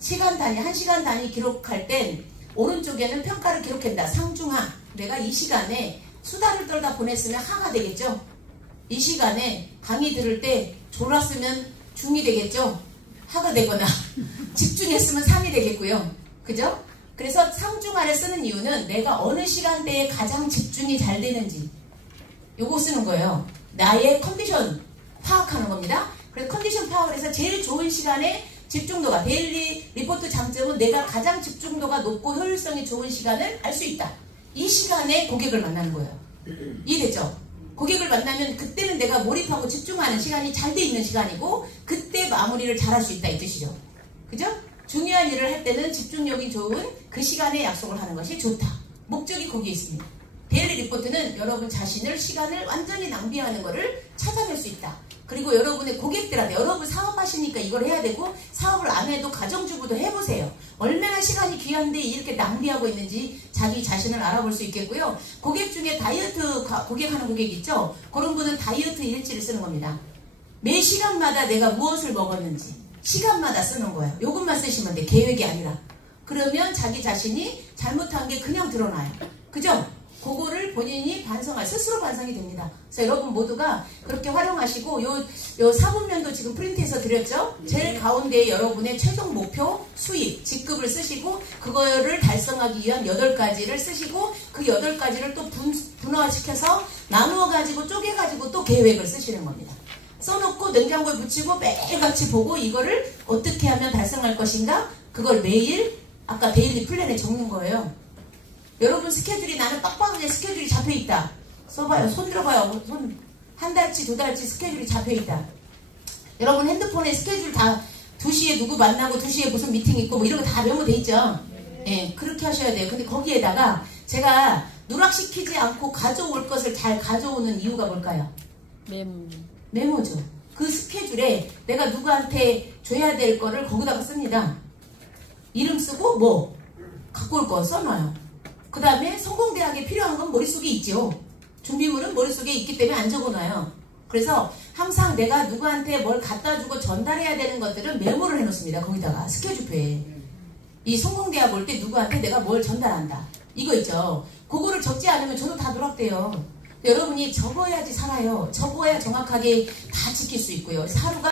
시간 단위, 1시간 단위 기록할 땐 오른쪽에는 평가를 기록한다. 상중하. 내가 이 시간에 수다를 떨다 보냈으면 하가 되겠죠? 이 시간에 강의 들을 때 졸았으면 중이 되겠죠? 하가 되거나 집중했으면 3이 되겠고요. 그죠? 그래서 상중하를 쓰는 이유는 내가 어느 시간대에 가장 집중이 잘 되는지 요거 쓰는 거예요. 나의 컨디션 파악하는 겁니다. 그래서 컨디션 파악을 해서 제일 좋은 시간에 집중도가, 데일리 리포트 장점은 내가 가장 집중도가 높고 효율성이 좋은 시간을 알 수 있다. 이 시간에 고객을 만나는 거예요. 이해됐죠? 고객을 만나면 그때는 내가 몰입하고 집중하는 시간이 잘 돼 있는 시간이고 그때 마무리를 잘 할 수 있다 이 뜻이죠. 그죠? 중요한 일을 할 때는 집중력이 좋은 그 시간에 약속을 하는 것이 좋다. 목적이 거기에 있습니다. 데일리 리포트는 여러분 자신을 시간을 완전히 낭비하는 것을 찾아낼 수 있다. 그리고 여러분의 고객들한테 여러분 사업하시니까 이걸 해야 되고 사업을 안 해도 가정주부도 해보세요. 얼마나 시간이 귀한데 이렇게 낭비하고 있는지 자기 자신을 알아볼 수 있겠고요. 고객 중에 다이어트 고객하는 고객 있죠? 그런 분은 다이어트 일지를 쓰는 겁니다. 매 시간마다 내가 무엇을 먹었는지 시간마다 쓰는 거예요. 요것만 쓰시면 돼. 계획이 아니라. 그러면 자기 자신이 잘못한 게 그냥 드러나요. 그죠? 그거를 본인이 스스로 반성이 됩니다. 그래서 여러분 모두가 그렇게 활용하시고 요 4분면도 지금 프린트해서 드렸죠? 제일 가운데에 여러분의 최종 목표, 수입, 직급을 쓰시고 그거를 달성하기 위한 8가지를 쓰시고 그 8가지를 또 분화시켜서 나누어가지고 쪼개가지고 또 계획을 쓰시는 겁니다. 써놓고 냉장고에 붙이고 매일같이 보고 이거를 어떻게 하면 달성할 것인가? 그걸 매일 아까 데일리 플랜에 적는 거예요. 여러분 스케줄이 나는 빡빡하게 스케줄이 잡혀있다. 써봐요. 손 들어봐요. 손 한 달치, 2달치 스케줄이 잡혀있다. 여러분 핸드폰에 스케줄 다 2시에 누구 만나고 2시에 무슨 미팅 있고 뭐 이런 거 다 메모돼 있죠? 예, 그렇게 하셔야 돼요. 근데 거기에다가 제가 누락시키지 않고 가져올 것을 잘 가져오는 이유가 뭘까요? 메모죠. 그 스케줄에 내가 누구한테 줘야 될 거를 거기다가 씁니다. 이름 쓰고 뭐 갖고 올 거 써놔요. 그 다음에 성공대학에 필요한 건 머릿속에 있죠. 준비물은 머릿속에 있기 때문에 안 적어놔요. 그래서 항상 내가 누구한테 뭘 갖다 주고 전달해야 되는 것들은 메모를 해놓습니다. 거기다가 스케줄표에. 이 성공대학 올 때 누구한테 내가 뭘 전달한다. 이거 있죠. 그거를 적지 않으면 저도 다 누락돼요. 여러분이 적어야지 살아요. 적어야 정확하게 다 지킬 수 있고요. 하루가